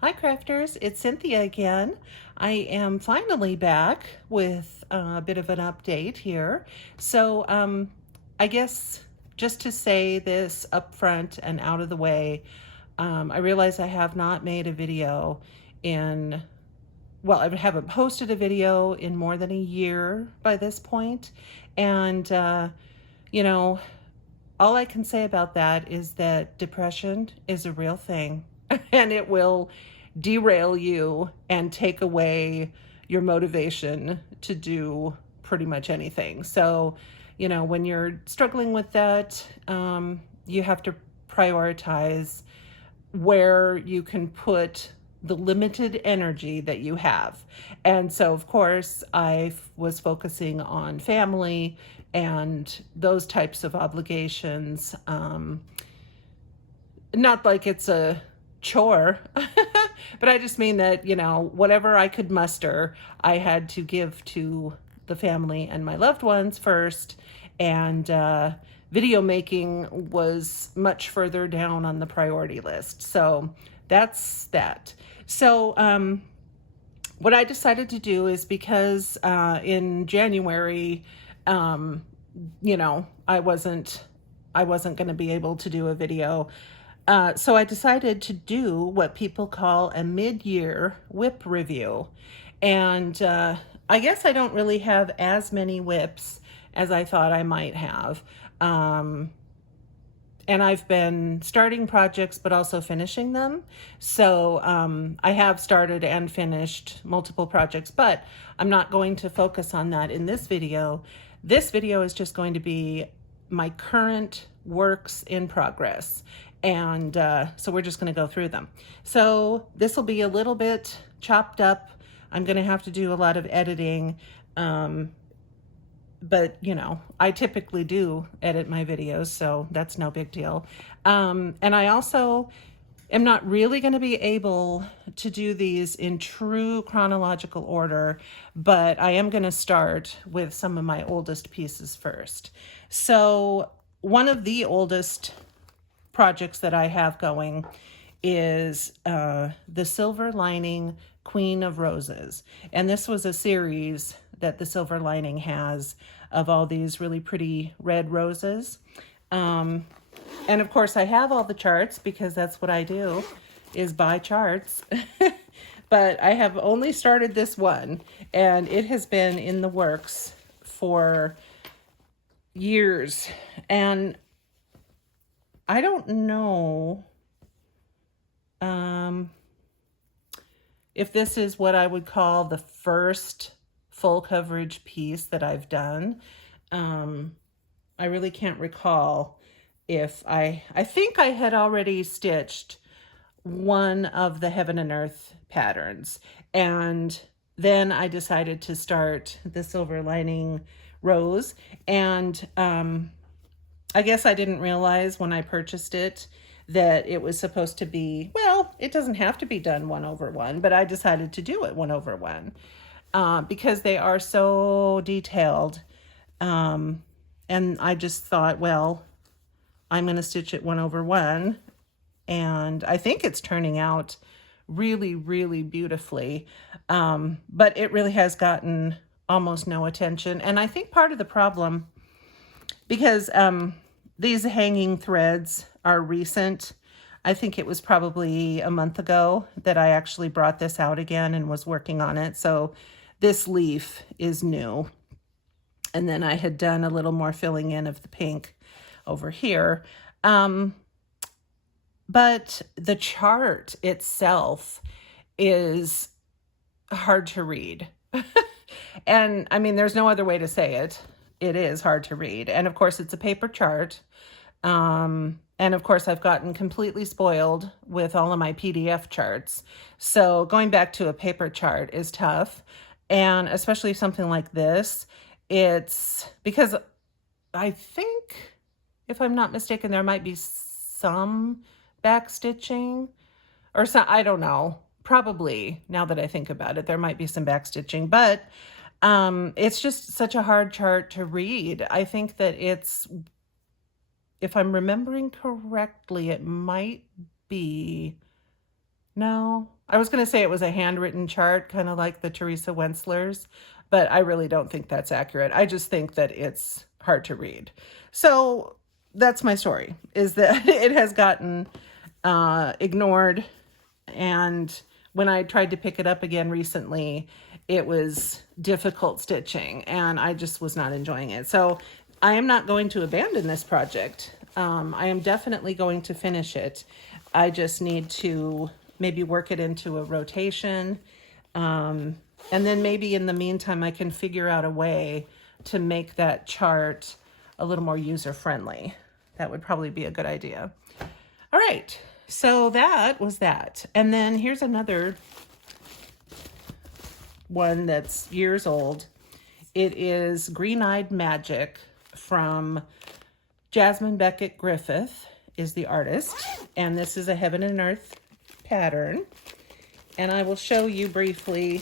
Hi crafters, it's Cynthia again. I am finally back with a bit of an update here. I guess just to say this up front and out of the way, I realize I have not made a video in, well, I haven't posted a video in more than a year by this point. And, you know, all I can say about that is that depression is a real thing and it will derail you and take away your motivation to do pretty much anything. So, when you're struggling with that, you have to prioritize where you can put the limited energy that you have. And so, of course, I was focusing on family and those types of obligations. Not like it's a chore, but I just mean that, whatever I could muster, I had to give to the family and my loved ones first. And video making was much further down on the priority list. So that's that. So what I decided to do is because in January, I wasn't going to be able to do a video. So I decided to do what people call a mid-year WIP review. And I guess I don't really have as many WIPs as I thought I might have. And I've been starting projects, but also finishing them. So I have started and finished multiple projects, but I'm not going to focus on that in this video. This video is just going to be my current works in progress. And so we're just going to go through them. So this will be a little bit chopped up. I'm going to have to do a lot of editing. But I typically do edit my videos, so that's no big deal. And I also am not really going to be able to do these in true chronological order, but I am going to start with some of my oldest pieces first. So one of the oldest projects that I have going is the Silver Lining Queen of Roses. And this was a series that the Silver Lining has of all these really pretty red roses. And of course I have all the charts because that's what I do, is buy charts. But I have only started this one and it has been in the works for years. And I don't know if this is what I would call the first full coverage piece that I've done. I really can't recall if I think I had already stitched one of the Heaven and Earth patterns. And then I decided to start the Silver Lining Rose. And I guess I didn't realize when I purchased it that it was supposed to be, well, it doesn't have to be done 1/1, but I decided to do it 1/1 because they are so detailed. And I just thought, well, I'm going to stitch it 1/1. And I think it's turning out really, really beautifully. But it really has gotten almost no attention. And I think part of the problem, because these hanging threads are recent. I think it was probably a month ago that I actually brought this out again and was working on it. So this leaf is new. And then I had done a little more filling in of the pink over here. But the chart itself is hard to read. And I mean, there's no other way to say it. It is hard to read. And of course, it's a paper chart. And of course, I've gotten completely spoiled with all of my PDF charts. So going back to a paper chart is tough. And especially something like this, it's because I think, if I'm not mistaken, there might be some back stitching or some, I don't know, probably, now that I think about it, there might be some back stitching, but it's just such a hard chart to read. I think that it's, if I'm remembering correctly, it might be, no, I was going to say it was a handwritten chart, kind of like the Teresa Wentzler's, but I really don't think that's accurate. I just think that it's hard to read. So that's my story, is that it has gotten ignored. And when I tried to pick it up again recently, it was difficult stitching and I just was not enjoying it. So I am not going to abandon this project. I am definitely going to finish it. I just need to maybe work it into a rotation. And then maybe in the meantime, I can figure out a way to make that chart a little more user-friendly. That would probably be a good idea. All right, so that was that. And then here's another one that's years old. It is Greeneyed Magic from Jasmine Beckett-Griffith is the artist. And this is a Heaven and Earth pattern. And I will show you briefly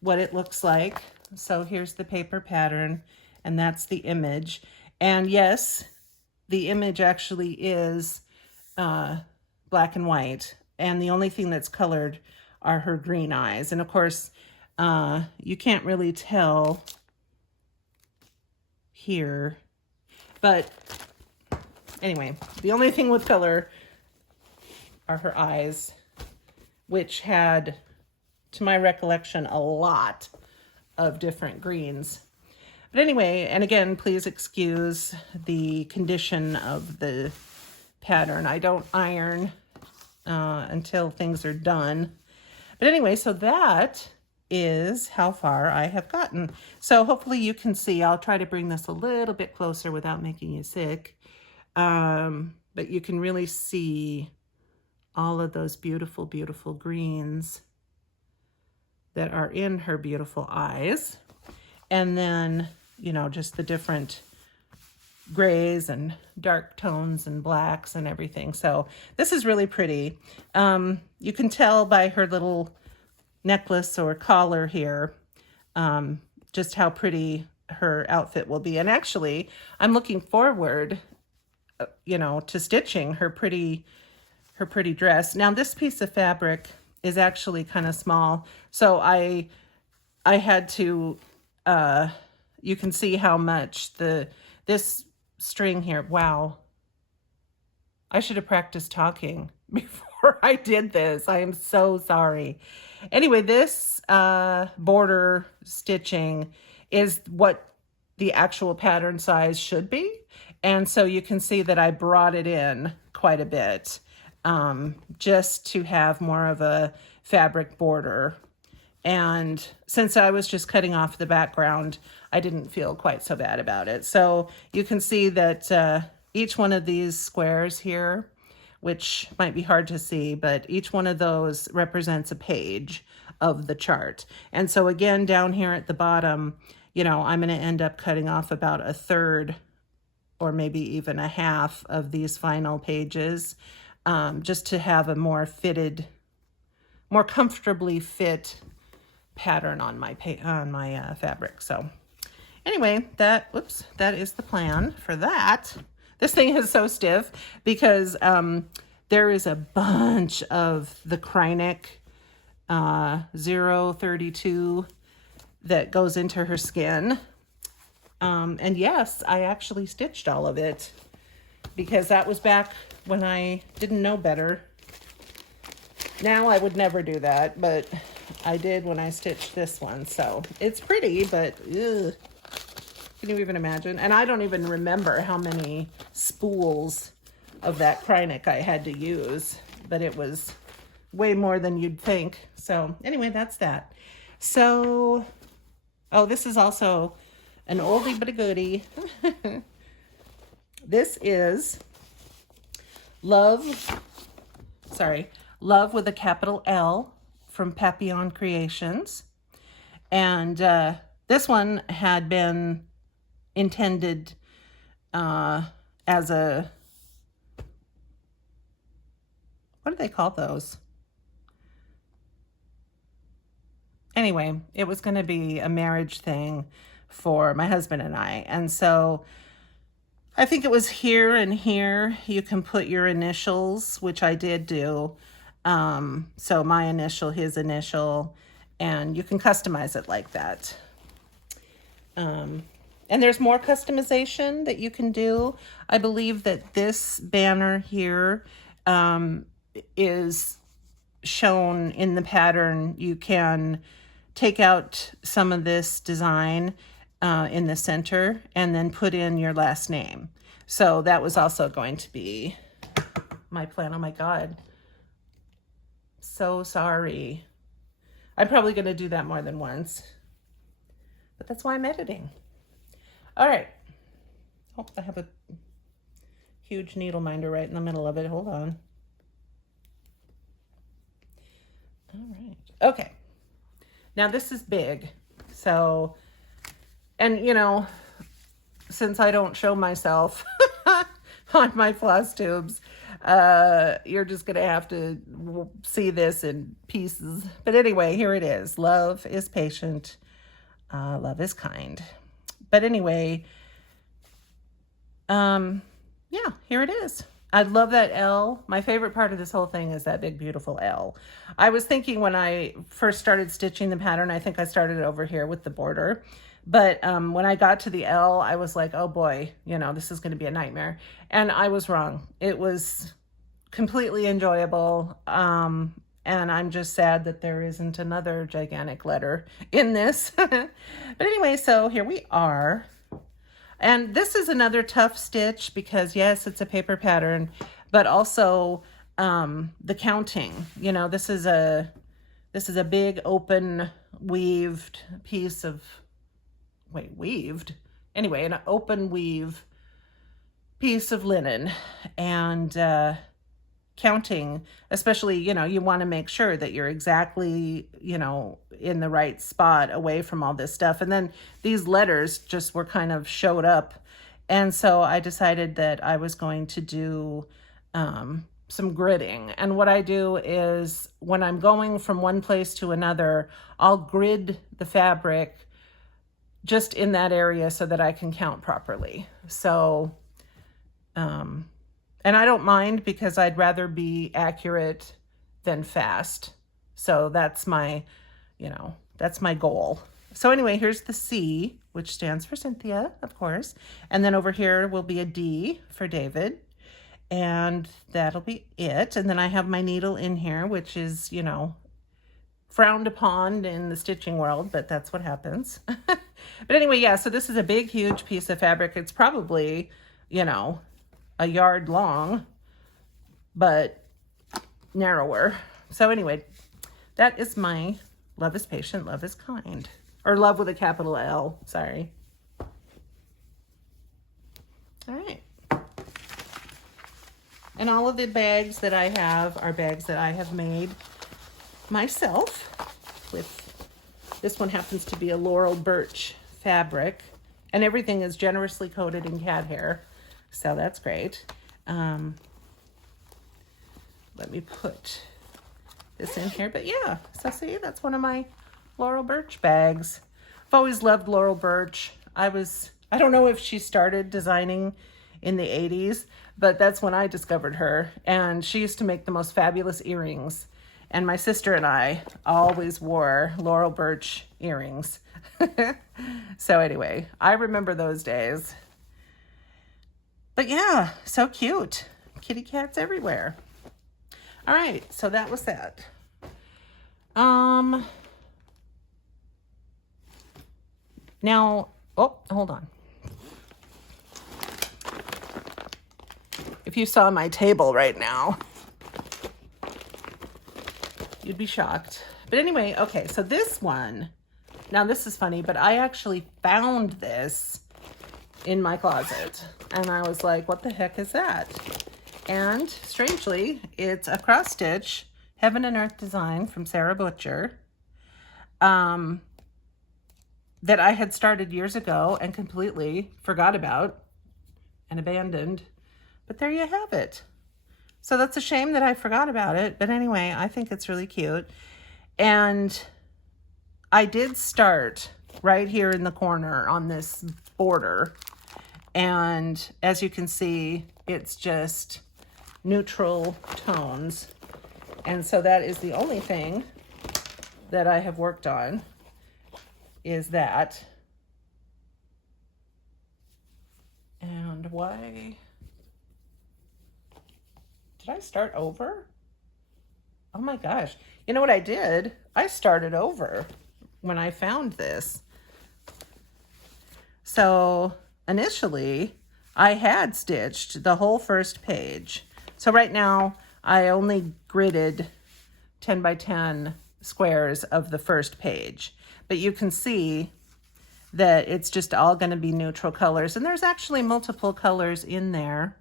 what it looks like. So here's the paper pattern, and that's the image. And yes, the image actually is black and white. And the only thing that's colored are her green eyes. And of course, you can't really tell here. But anyway, the only thing with color are her eyes, which had, to my recollection, a lot of different greens. But anyway, and again, please excuse the condition of the pattern. I don't iron until things are done. But anyway, so that is how far I have gotten. So hopefully you can see. I'll try to bring this a little bit closer without making you sick. But you can really see all of those beautiful, beautiful greens that are in her beautiful eyes. And then, you know, just the different grays and dark tones and blacks and everything. So this is really pretty. You can tell by her little necklace or collar here, just how pretty her outfit will be. And actually, I'm looking forward, you know, to stitching her pretty dress. Now, this piece of fabric is actually kind of small, so I had to, you can see how much this string here, wow. I should have practiced talking before I did this. I am so sorry. Anyway, this border stitching is what the actual pattern size should be. And so you can see that I brought it in quite a bit, just to have more of a fabric border. And since I was just cutting off the background, I didn't feel quite so bad about it. So you can see that each one of these squares here, which might be hard to see, but each one of those represents a page of the chart. And so again, down here at the bottom, you know, I'm going to end up cutting off about a third or maybe even a half of these final pages, just to have a more fitted, more comfortably fit pattern on my fabric. So anyway, that is the plan for that. This thing is so stiff because there is a bunch of the Greeneyed 032 that goes into her skin. And yes, I actually stitched all of it because that was back when I didn't know better. Now I would never do that, but I did when I stitched this one. So it's pretty, but ugh. Can you even imagine? And I don't even remember how many spools of that Greeneyed I had to use, but it was way more than you'd think. So anyway, that's that. So, oh, this is also an oldie but a goodie. This is Love with a capital L from Papillon Creations. And this one had been intended as a, what do they call those? Anyway, it was going to be a marriage thing for my husband and I. And so I think it was here and here you can put your initials, which I did do. So my initial, his initial, and you can customize it like that. And there's more customization that you can do. I believe that this banner here is shown in the pattern. You can take out some of this design in the center and then put in your last name. So that was also going to be my plan. Oh my God. So sorry. I'm probably going to do that more than once. But that's why I'm editing. All right. Oh, I have a huge needle minder right in the middle of it. Hold on. All right. Okay. Now this is big. So, and you know, since I don't show myself on my floss tubes, you're just going to have to see this in pieces. But anyway, here it is. Love is patient. Love is kind. But anyway, yeah, here it is. I love that L. My favorite part of this whole thing is that big, beautiful L. I was thinking when I first started stitching the pattern, I think I started over here with the border. But when I got to the L, I was like, oh boy, you know, this is going to be a nightmare. And I was wrong. It was completely enjoyable. And I'm just sad that there isn't another gigantic letter in this. But anyway, so here we are. And this is another tough stitch because yes, it's a paper pattern, but also the counting. You know, this is a big open weaved piece of, weaved? Anyway, an open weave piece of linen. And counting, especially, you know, you want to make sure that you're exactly, you know, in the right spot away from all this stuff. And then these letters just were kind of showed up. And so I decided that I was going to do some gridding. And what I do is when I'm going from one place to another, I'll grid the fabric just in that area so that I can count properly. So, and I don't mind because I'd rather be accurate than fast. So that's my, you know, that's my goal. So anyway, here's the C, which stands for Cynthia, of course. And then over here will be a D for David. And that'll be it. And then I have my needle in here, which is, you know, frowned upon in the stitching world, but that's what happens. But anyway, yeah, so this is a big, huge piece of fabric. It's probably, you know, a yard long, but narrower. So anyway, that is my Love is Patient, Love is Kind. Or love with a capital L, sorry. All right. And all of the bags that I have are bags that I have made myself. With this one happens to be a Laurel Birch fabric. And everything is generously coated in cat hair. So that's great. Let me put this in here. But yeah, so see, that's one of my Laurel Birch bags. I've always loved Laurel Birch. I don't know if she started designing in the 80s, but that's when I discovered her. And she used to make the most fabulous earrings. And my sister and I always wore Laurel Birch earrings. So anyway, I remember those days. But yeah, so cute. Kitty cats everywhere. All right, so that was that. Now, oh, hold on. If you saw my table right now, you'd be shocked. But anyway, okay, so this one, now this is funny, but I actually found this in my closet. And I was like, what the heck is that? And strangely, it's a cross stitch, Heaven and Earth design from Sarah Butcher, that I had started years ago and completely forgot about and abandoned. But there you have it. So that's a shame that I forgot about it. But anyway, I think it's really cute. And I did start right here in the corner on this border. And as you can see, it's just neutral tones. And so that is the only thing that I have worked on, is that. And why did I start over? Oh my gosh. You know what I did? I started over when I found this. So initially I had stitched the whole first page. So right now I only gridded 10 by 10 squares of the first page, but you can see that it's just all going to be neutral colors, and there's actually multiple colors in there,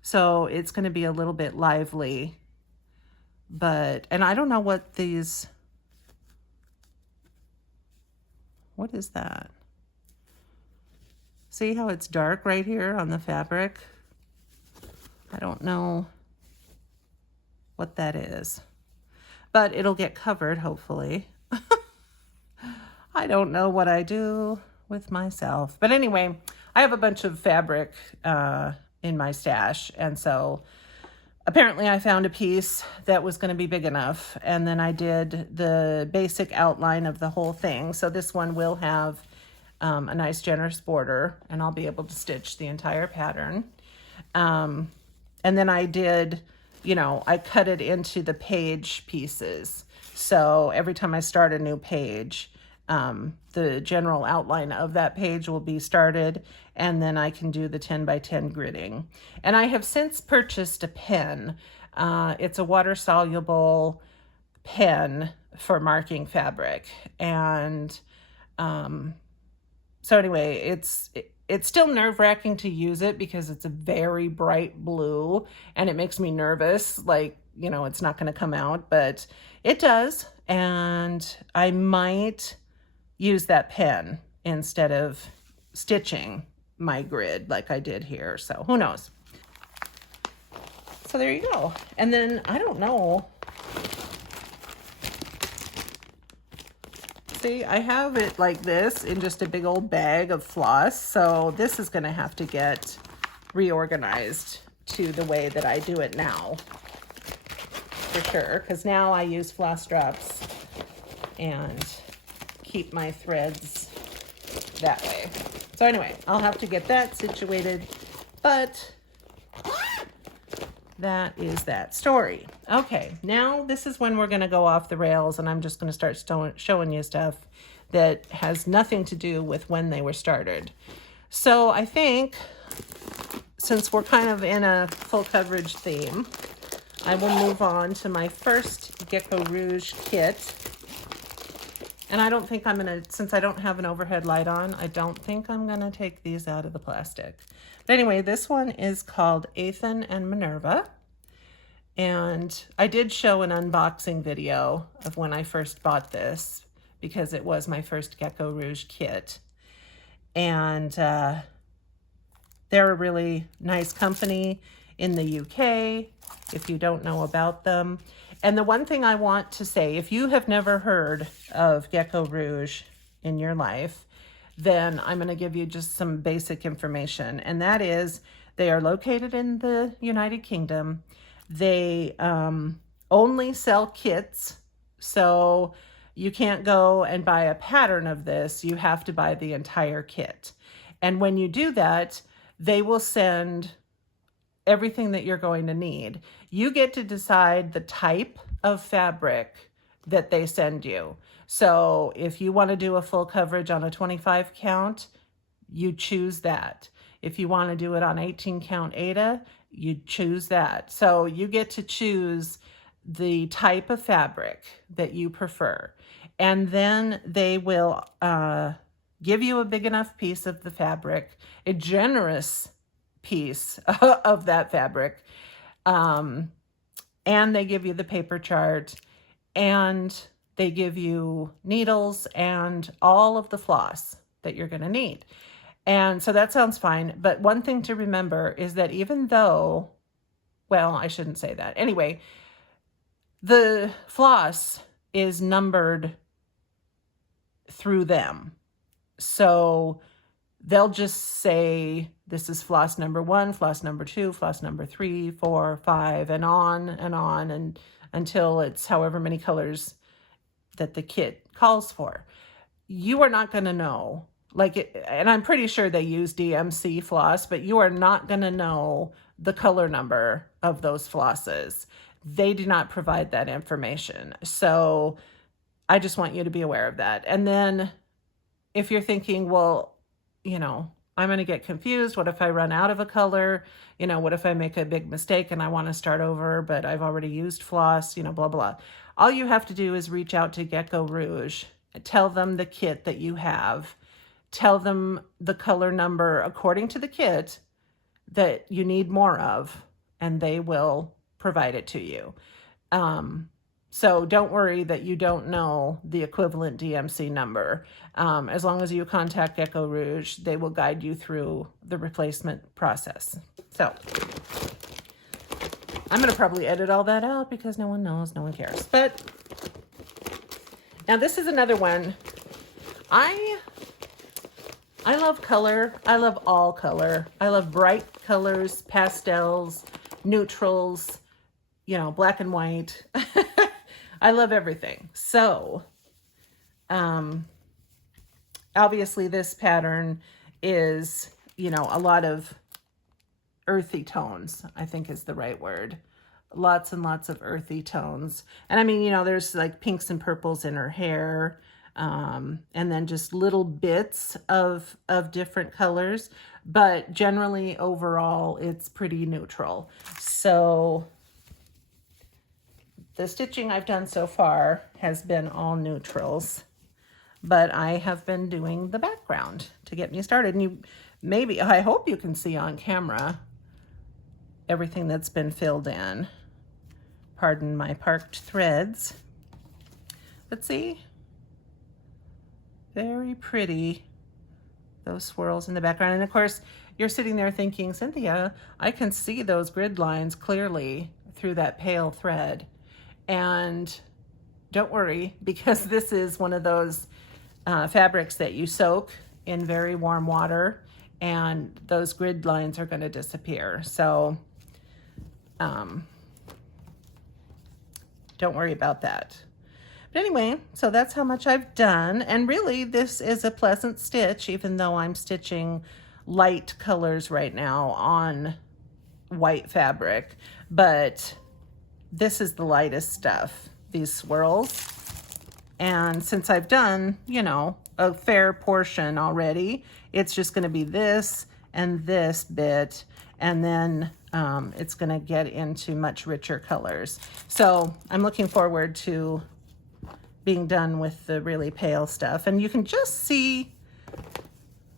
so it's going to be a little bit lively. But, and I don't know what these, what is that? See how it's dark right here on the fabric? I don't know what that is, but it'll get covered, hopefully. I don't know what I do with myself. But anyway, I have a bunch of fabric in my stash, and so apparently I found a piece that was going to be big enough, and then I did the basic outline of the whole thing. So this one will have a nice generous border, and I'll be able to stitch the entire pattern. And then I did, you know, I cut it into the page pieces. So every time I start a new page, the general outline of that page will be started, and then I can do the 10 by 10 gridding. And I have since purchased a pen. It's a water-soluble pen for marking fabric. And so anyway, it's still nerve-wracking to use it because it's a very bright blue, and it makes me nervous, like, you know, it's not going to come out, but it does. And I might use that pen instead of stitching my grid like I did here. So who knows? So there you go. And then I don't know. See, I have it like this in just a big old bag of floss. So this is going to have to get reorganized to the way that I do it now, for sure. Because now I use floss drops and keep my threads that way. So anyway, I'll have to get that situated, but that is that story. Okay, now this is when we're going to go off the rails, and I'm just going to start showing you stuff that has nothing to do with when they were started. So I think since we're kind of in a full coverage theme, I will move on to my first Gecko Rouge kit. And I don't think I'm going to, since I don't have an overhead light on, I don't think I'm going to take these out of the plastic. But anyway, this one is called Aan and Manura. And I did show an unboxing video of when I first bought this, because it was my first Gecko Rouge kit. And they're a really nice company in the UK, if you don't know about them. And the one thing I want to say, if you have never heard of Gecko Rouge in your life, then I'm going to give you just some basic information. And that is, they are located in the United Kingdom. They only sell kits, so you can't go and buy a pattern of this. You have to buy the entire kit. And when you do that, they will send everything that you're going to need. You get to decide the type of fabric that they send you. So if you want to do a full coverage on a 25 count, you choose that. If you want to do it on 18 count Aida, you choose that. So you get to choose the type of fabric that you prefer. And then they will give you a big enough piece of the fabric, a generous piece of that fabric, and they give you the paper chart, and they give you needles and all of the floss that you're going to need. And so that sounds fine, but one thing to remember is that even though, well, I shouldn't say that. Anyway, the floss is numbered through them. So they'll just say, this is floss number 1, floss number 2, floss number 3, 4, 5, and on until it's however many colors that the kit calls for. You are not going to know, and I'm pretty sure they use DMC floss, but you are not going to know the color number of those flosses. They do not provide that information. So I just want you to be aware of that. And then if you're thinking, well, I'm going to get confused. What if I run out of a color? What if I make a big mistake and I want to start over, but I've already used floss, blah, blah. All you have to do is reach out to Gecko Rouge, tell them the kit that you have, tell them the color number according to the kit that you need more of, and they will provide it to you. So don't worry that you don't know the equivalent DMC number. As long as you contact Gecko Rouge, they will guide you through the replacement process. So I'm going to probably edit all that out because no one knows, no one cares. But now this is another one. I love color. I love all color. I love bright colors, pastels, neutrals, black and white. I love everything. So, obviously this pattern is, a lot of earthy tones, I think is the right word. Lots and lots of earthy tones. And I mean, there's like pinks and purples in her hair, and then just little bits of different colors. But generally, overall, it's pretty neutral. So the stitching I've done so far has been all neutrals, but I have been doing the background to get me started. And I hope you can see on camera everything that's been filled in. Pardon my parked threads. But see, very pretty, those swirls in the background. And of course, you're sitting there thinking, Cynthia, I can see those grid lines clearly through that pale thread. And don't worry, because this is one of those fabrics that you soak in very warm water, and those grid lines are going to disappear. So don't worry about that. But anyway, so that's how much I've done. And really, this is a pleasant stitch, even though I'm stitching light colors right now on white fabric. But this is the lightest stuff, these swirls. And since I've done, a fair portion already, it's just going to be this and this bit, and then it's going to get into much richer colors. So I'm looking forward to being done with the really pale stuff. And you can just see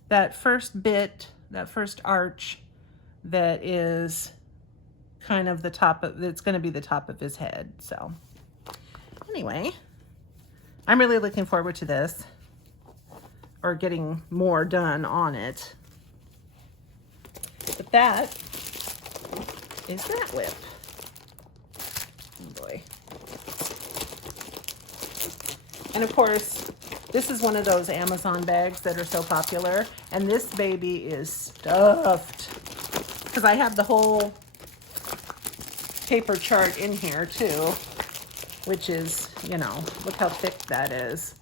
that first bit, that first arch that is kind of the top of, it's going to be the top of his head. So anyway, I'm really looking forward to this, or getting more done on it. But that is that WIP. Oh boy. And of course, this is one of those Amazon bags that are so popular. And this baby is stuffed, because I have the whole paper chart in here too, which is, look how thick that is.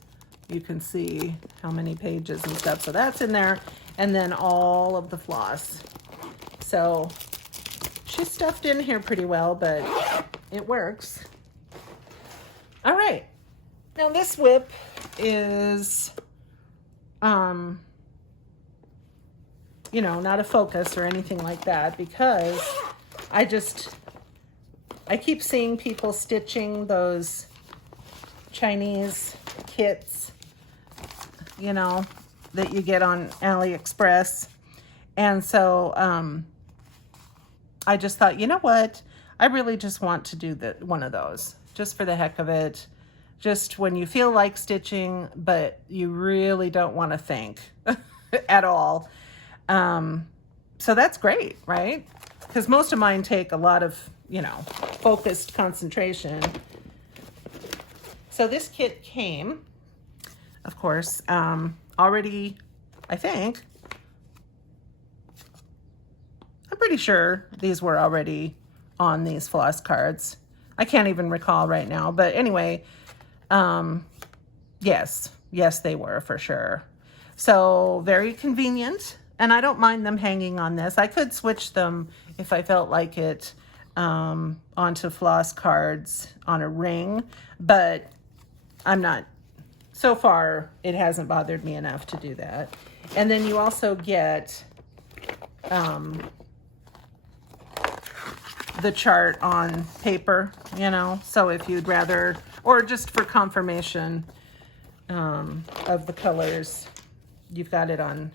You can see how many pages and stuff. So that's in there. And then all of the floss. So she's stuffed in here pretty well, but it works. All right. Now this WIP is, not a focus or anything like that, because I keep seeing people stitching those Chinese kits, that you get on AliExpress. And so I just thought, you know what? I really just want to do one of those, just for the heck of it. Just when you feel like stitching, but you really don't want to think at all. So that's great, right? Because most of mine take a lot of, focused concentration. So this kit came, of course, already, I think, I'm pretty sure these were already on these floss cards. I can't even recall right now. But anyway, yes, they were for sure. So very convenient. And I don't mind them hanging on this. I could switch them if I felt like it onto floss cards on a ring, but I'm not, so far it hasn't bothered me enough to do that. And then you also get the chart on paper, you know, so if you'd rather, or just for confirmation of the colors, you've got it on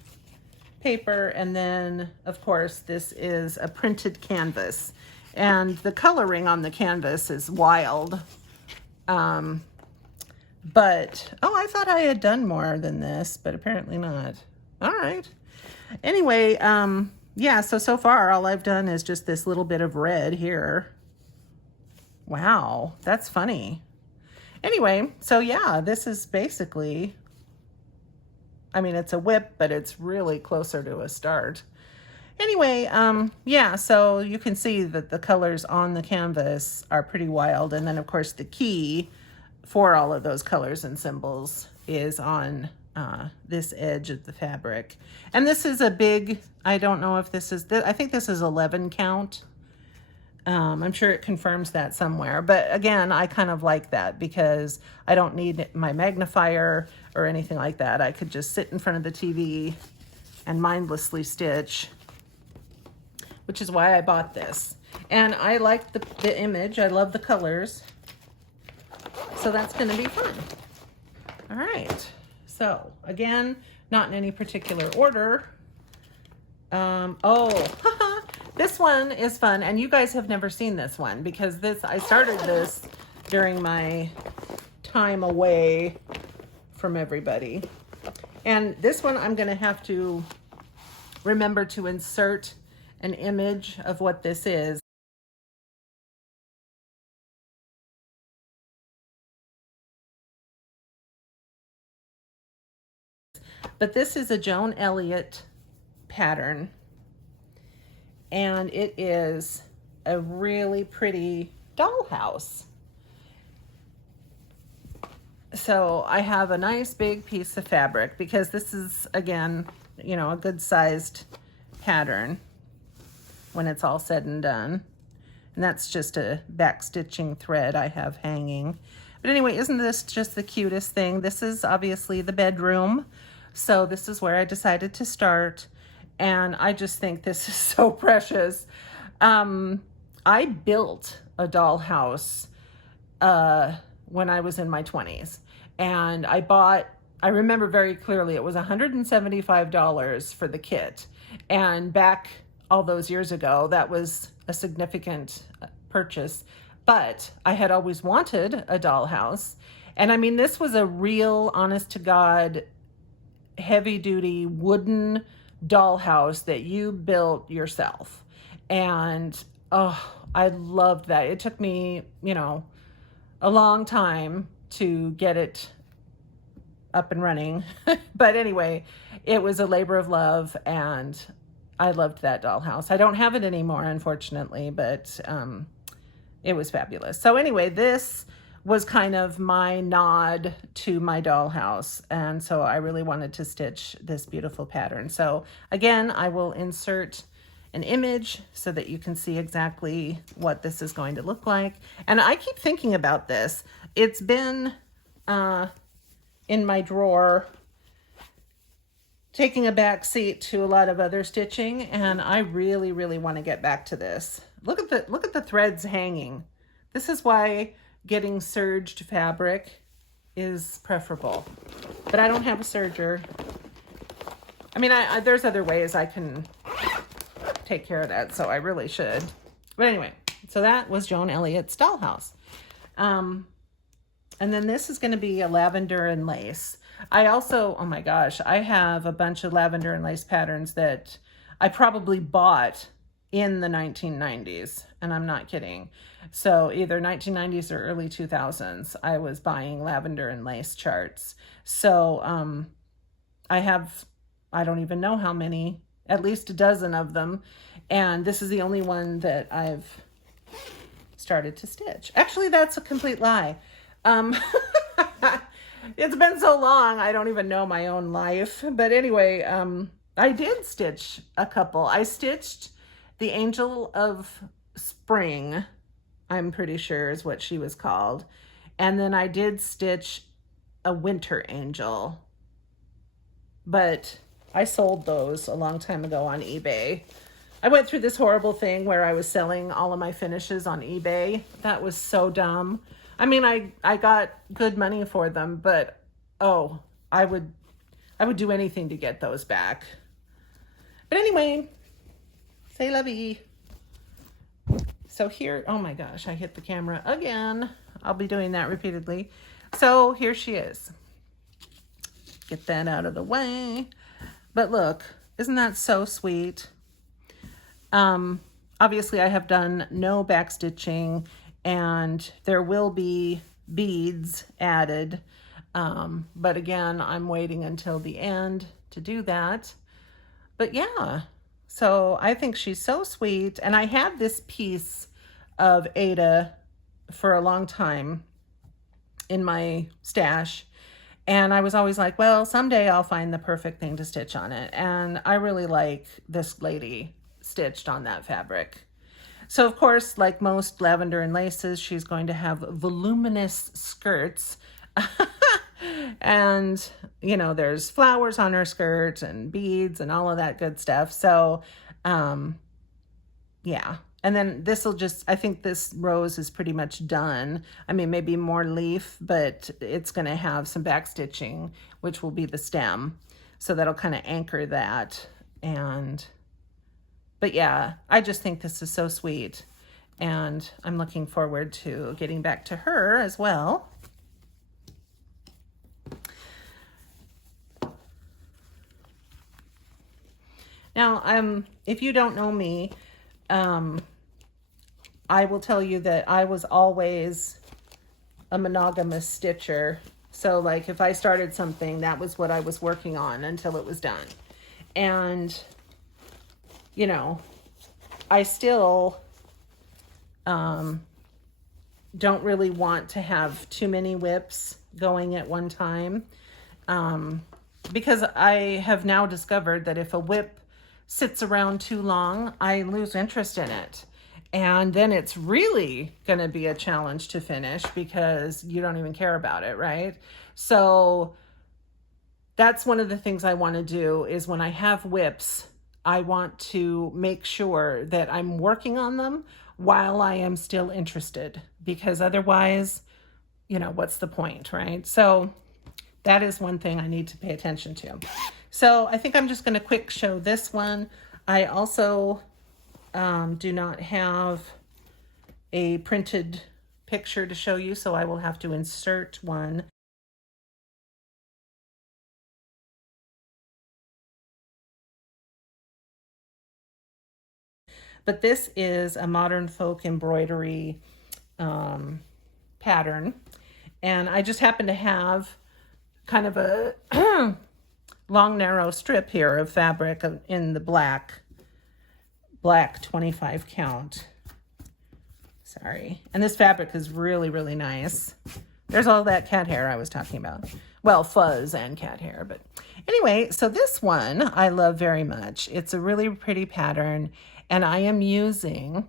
paper. And then of course this is a printed canvas, and the coloring on the canvas is wild. But I thought I had done more than this, but apparently not. All right. Anyway, yeah, so far all I've done is just this little bit of red here. Wow, that's funny. Anyway, so yeah, this is basically, I mean, it's a WIP, but it's really closer to a start. Anyway, yeah, so you can see that the colors on the canvas are pretty wild. And then of course the key for all of those colors and symbols is on this edge of the fabric. And this is a big, I don't know if this is, I think this is 11 count. I'm sure it confirms that somewhere. But again, I kind of like that because I don't need my magnifier or anything like that. I could just sit in front of the TV and mindlessly stitch, which is why I bought this. And I like the image. I love the colors. So that's going to be fun. All right. So again, not in any particular order. This one is fun, and you guys have never seen this one because I started this during my time away from everybody. And this one I'm going to have to remember to insert an image of what this is. But this is a Joan Elliott pattern, and it is a really pretty dollhouse. So I have a nice big piece of fabric because this is, again, you know, a good sized pattern when it's all said and done. And that's just a back stitching thread I have hanging. But anyway, isn't this just the cutest thing? This is obviously the bedroom. So this is where I decided to start. And I just think this is so precious. I built a dollhouse when I was in my 20s. And I remember very clearly, it was $175 for the kit. And back all those years ago, that was a significant purchase. But I had always wanted a dollhouse. And I mean, this was a real, honest to God, heavy duty wooden dollhouse that you built yourself. And I loved that. It took me, you know, a long time to get it up and running. But anyway, it was a labor of love, and I loved that dollhouse. I don't have it anymore, unfortunately, but it was fabulous. So anyway, this was kind of my nod to my dollhouse. And so I really wanted to stitch this beautiful pattern. So again, I will insert an image so that you can see exactly what this is going to look like. And I keep thinking about this. It's been in my drawer, taking a back seat to a lot of other stitching, and I really, really want to get back to this. Look at the threads hanging. This is why getting serged fabric is preferable. But I don't have a serger. I mean, there's other ways I can take care of that, so I really should. But anyway, so that was Joan Elliott's dollhouse. And then this is going to be a Lavender and Lace. I also, oh my gosh, I have a bunch of Lavender and Lace patterns that I probably bought in the 1990s, and I'm not kidding. So either 1990s or early 2000s, I was buying Lavender and Lace charts. So I don't even know how many, at least a dozen of them. And this is the only one that I've started to stitch. Actually, that's a complete lie. It's been so long, I don't even know my own life. But anyway, I did stitch a couple. I stitched the Angel of Spring, I'm pretty sure is what she was called. And then I did stitch a Winter Angel. But I sold those a long time ago on eBay. I went through this horrible thing where I was selling all of my finishes on eBay. That was so dumb. I mean, I got good money for them, but oh, I would do anything to get those back. But anyway, c'est la vie. So here, oh my gosh, I hit the camera again. I'll be doing that repeatedly. So here she is. Get that out of the way. But look, isn't that so sweet? Obviously I have done no back stitching, and there will be beads added. But again, I'm waiting until the end to do that. But yeah, so I think she's so sweet. And I had this piece of Ada for a long time in my stash. And I was always like, well, someday I'll find the perfect thing to stitch on it. And I really like this lady stitched on that fabric. So of course, like most Lavender and Laces, she's going to have voluminous skirts. And, you know, there's flowers on her skirt and beads and all of that good stuff. So, yeah. And then this will just, I think this rose is pretty much done. I mean, maybe more leaf, but it's going to have some back stitching, which will be the stem. So that'll kind of anchor that. But yeah, I just think this is so sweet. And I'm looking forward to getting back to her as well. Now, if you don't know me, I will tell you that I was always a monogamous stitcher. So like if I started something, that was what I was working on until it was done. And, you know, I still don't really want to have too many WIPs going at one time. Because I have now discovered that if a WIP sits around too long, I lose interest in it. And then it's really going to be a challenge to finish because you don't even care about it, right? So that's one of the things I want to do is when I have WIPs, I want to make sure that I'm working on them while I am still interested, because otherwise, you know, what's the point, right? So that is one thing I need to pay attention to. So I think I'm just going to quick show this one. I also do not have a printed picture to show you, so I will have to insert one. But this is a modern folk embroidery pattern. And I just happen to have kind of a long narrow strip here of fabric in the black 25 count. Sorry. And this fabric is really, really nice. There's all that cat hair I was talking about. Well, fuzz and cat hair. But anyway, so this one I love very much. It's a really pretty pattern. And I am using,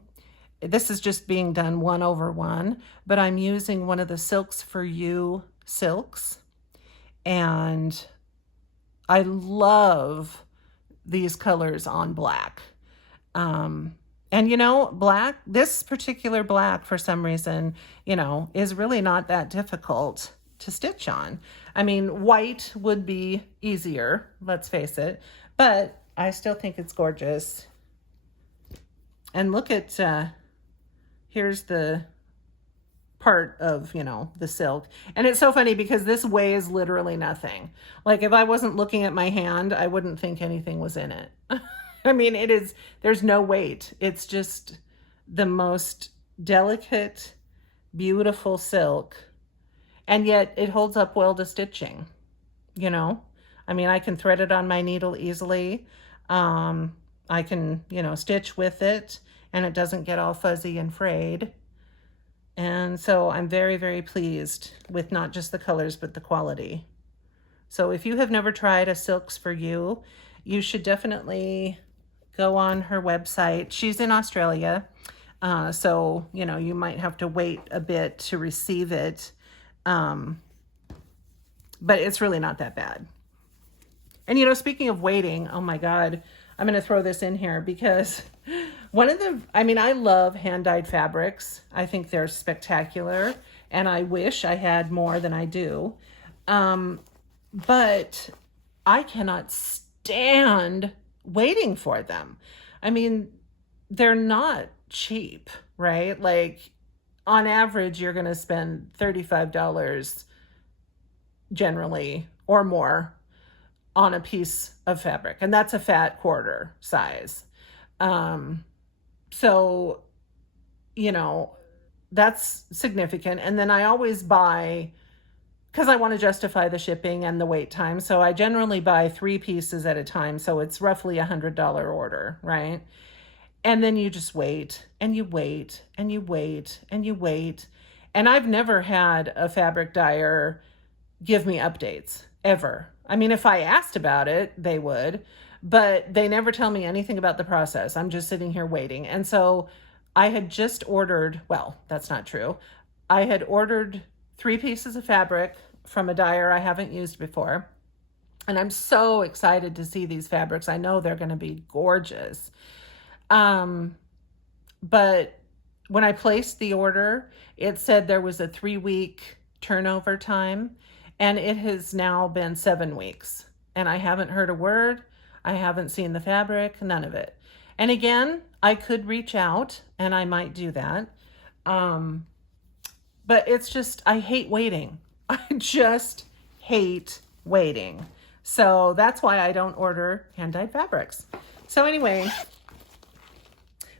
this is just being done 1/1, but I'm using one of the Silks for You silks. And I love these colors on black. And you know, black, this particular black for some reason, you know, is really not that difficult to stitch on. I mean, white would be easier, let's face it, but I still think it's gorgeous. And look at, here's the part of, you know, the silk. And it's so funny because this weighs literally nothing. Like if I wasn't looking at my hand, I wouldn't think anything was in it. I mean, it is, there's no weight. It's just the most delicate, beautiful silk. And yet it holds up well to stitching, you know? I mean, I can thread it on my needle easily. I can, you know, stitch with it and it doesn't get all fuzzy and frayed. And so I'm very, very pleased with not just the colors, but the quality. So if you have never tried a Silks for You, you should definitely go on her website. She's in Australia, so, you know, you might have to wait a bit to receive it. But it's really not that bad. And, you know, speaking of waiting, oh my God, I'm going to throw this in here because I love hand-dyed fabrics. I think they're spectacular, and I wish I had more than I do. But I cannot stand waiting for them. I mean, they're not cheap, right? Like, on average, you're going to spend $35 generally or more on a piece of fabric, and that's a fat quarter size. So, you know, that's significant. And then I always buy, because I want to justify the shipping and the wait time. So I generally buy 3 pieces at a time. So it's roughly $100 order, right? And then you just wait and you wait and you wait and you wait. And I've never had a fabric dyer give me updates ever. I mean, if I asked about it, they would, but they never tell me anything about the process. I'm just sitting here waiting. And so I had just ordered, well, that's not true. I had ordered 3 pieces of fabric from a dyer I haven't used before. And I'm so excited to see these fabrics. I know they're going to be gorgeous. But when I placed the order, it said there was a 3-week turnover time, and it has now been 7 weeks. And I haven't heard a word. I haven't seen the fabric, none of it. And again, I could reach out, and I might do that. But it's just, I hate waiting. I just hate waiting. So that's why I don't order hand-dyed fabrics. So anyway,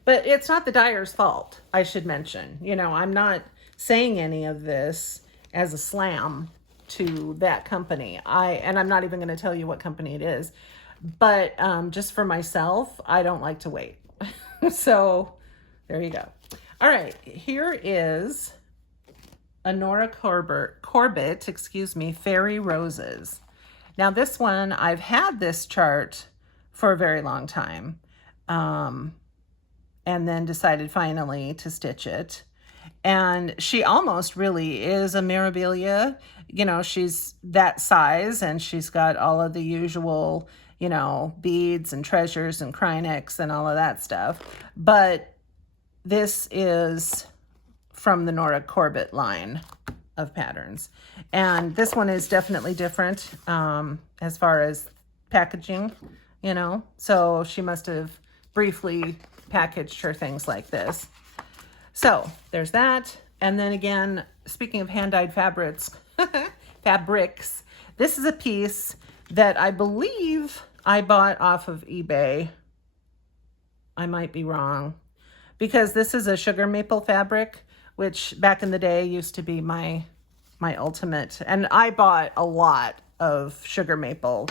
but it's not the dyer's fault, I should mention. You know, I'm not saying any of this as a slam to that company. And I'm not even going to tell you what company it is. But just for myself, I don't like to wait. So there you go. All right, here is Honora Corbett, Fairy Roses. Now this one, I've had this chart for a very long time, and then decided finally to stitch it. And she almost really is a Mirabilia. You know, she's that size, and she's got all of the usual, you know, beads and treasures and Krynex and all of that stuff. But this is from the Nora Corbett line of patterns. And this one is definitely different as far as packaging, you know. So she must have briefly packaged her things like this. So there's that. And then again, speaking of hand-dyed fabrics, this is a piece that I believe I bought off of eBay. I might be wrong, because this is a sugar maple fabric, which back in the day used to be my ultimate. And I bought a lot of sugar maple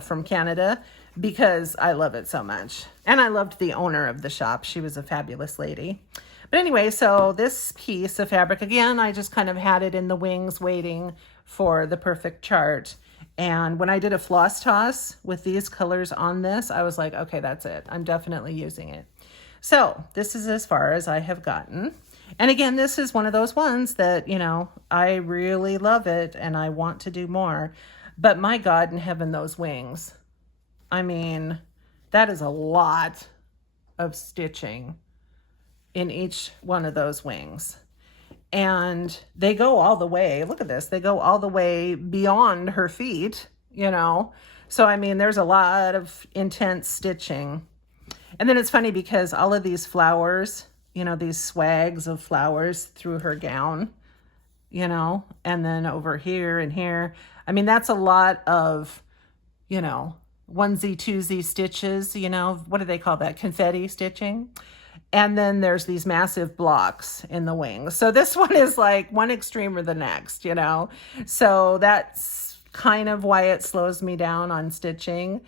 from Canada because I love it so much. And I loved the owner of the shop. She was a fabulous lady. But anyway, so this piece of fabric, again, I just kind of had it in the wings waiting for the perfect chart. And when I did a floss toss with these colors on this, I was like, okay, that's it. I'm definitely using it. So this is as far as I have gotten. And again, this is one of those ones that, you know, I really love it and I want to do more. But my God in heaven, those wings. I mean, that is a lot of stitching in each one of those wings. And they go all the way, look at this, they go all the way beyond her feet, you know. So, I mean, there's a lot of intense stitching. And then it's funny because all of these flowers, you know, these swags of flowers through her gown, you know, and then over here and here. I mean, that's a lot of, you know, onesie, twosie stitches, you know, what do they call that? Confetti stitching. And then there's these massive blocks in the wings. So this one is like one extreme or the next, you know. So that's kind of why it slows me down on stitching.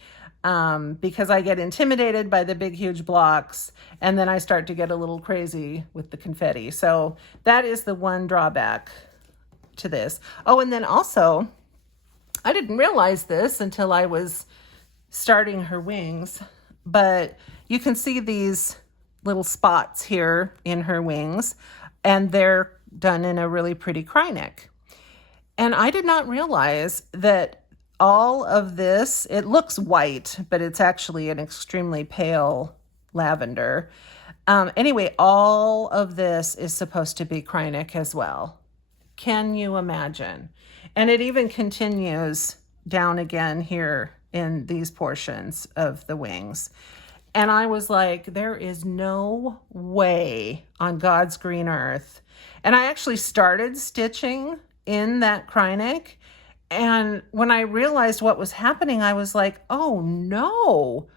because I get intimidated by the big, huge blocks, and then I start to get a little crazy with the confetti. So that is the one drawback to this. Oh, and then also, I didn't realize this until I was starting her wings, but you can see these little spots here in her wings, and they're done in a really pretty cry neck. And I did not realize that all of this, it looks white, but it's actually an extremely pale lavender. Anyway, all of this is supposed to be cry neck as well. Can you imagine? And it even continues down again here in these portions of the wings. And I was like, there is no way on God's green earth. And I actually started stitching in that cry neck. And when I realized what was happening, I was like, oh no,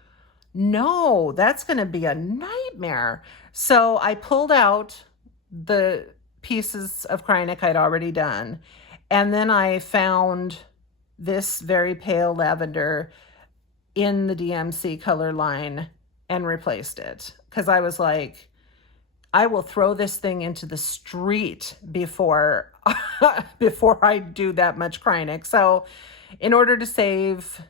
that's going to be a nightmare. So I pulled out the pieces of cry neck I'd already done. And then I found this very pale lavender in the DMC color line and replaced it. Because I was like, I will throw this thing into the street before I do that much cry neck. So in order to save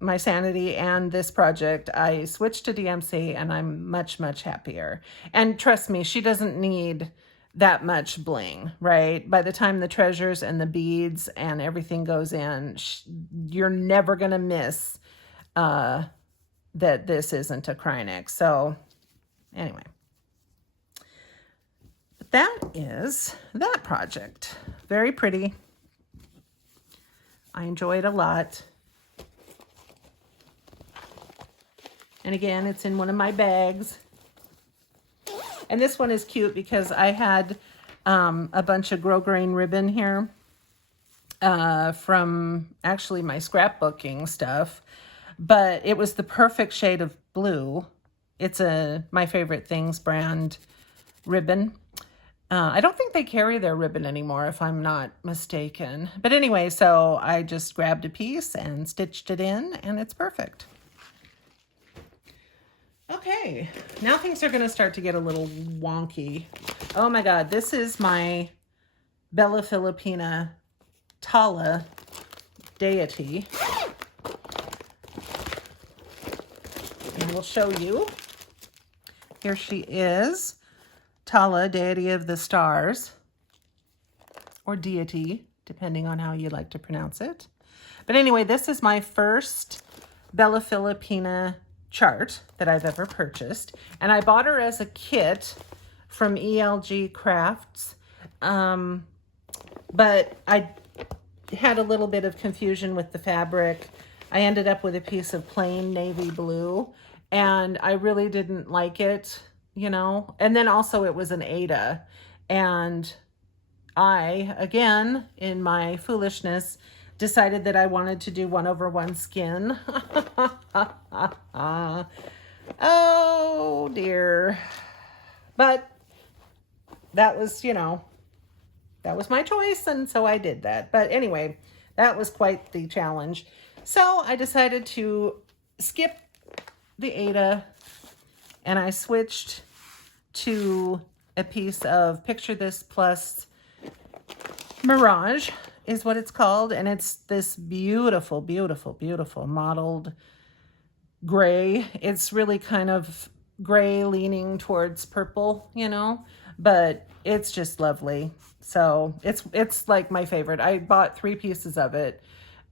my sanity and this project, I switched to DMC, and I'm much, much happier. And trust me, she doesn't need that much bling, right? By the time the treasures and the beads and everything goes in, you're never going to miss that this isn't a cry neck. So anyway, but that is that project. Very pretty. I enjoyed a lot. And again, it's in one of my bags. And this one is cute because I had a bunch of grosgrain ribbon here from actually my scrapbooking stuff. But it was the perfect shade of blue. It's a My Favorite Things brand ribbon. I don't think they carry their ribbon anymore, if I'm not mistaken. But anyway, so I just grabbed a piece and stitched it in, and it's perfect. Okay, now things are going to start to get a little wonky. Oh my God, this is my Bella Filipina Tala deity. And we'll show you. Here she is, Tala, deity of the stars, or deity, depending on how you like to pronounce it. But anyway, this is my first Bella Filipina chart that I've ever purchased, and I bought her as a kit from ELG Crafts, but I had a little bit of confusion with the fabric. I ended up with a piece of plain navy blue, and I really didn't like it, you know. And then also it was an Aida, and I, again, in my foolishness, decided that I wanted to do 1/1 skin. Oh dear. But that was, you know, that was my choice, and so I did that. But anyway, that was quite the challenge. So I decided to skip the Aida, and I switched to a piece of Picture This Plus Mirage is what it's called, and it's this beautiful, beautiful, beautiful mottled gray. It's really kind of gray leaning towards purple, you know, but it's just lovely. So it's like my favorite. I bought 3 pieces of it,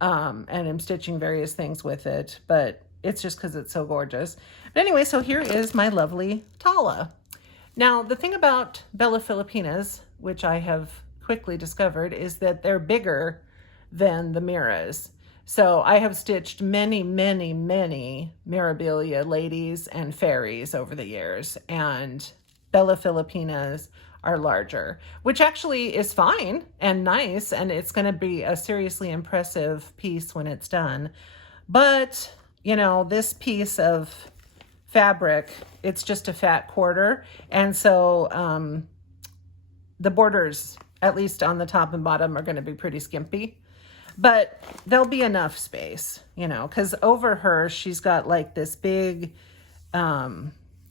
and I'm stitching various things with it, but it's just because it's so gorgeous. But anyway, so here is my lovely Tala. Now, the thing about Bella Filipinas, which I have quickly discovered, is that they're bigger than the Miras. So I have stitched many, many, many Mirabilia ladies and fairies over the years, and Bella Filipinas are larger, which actually is fine and nice, and it's going to be a seriously impressive piece when it's done. But, you know, this piece of fabric, it's just a fat quarter, and so the borders, at least on the top and bottom, are going to be pretty skimpy. but there'll be enough space, you know, because over her, she's got like this big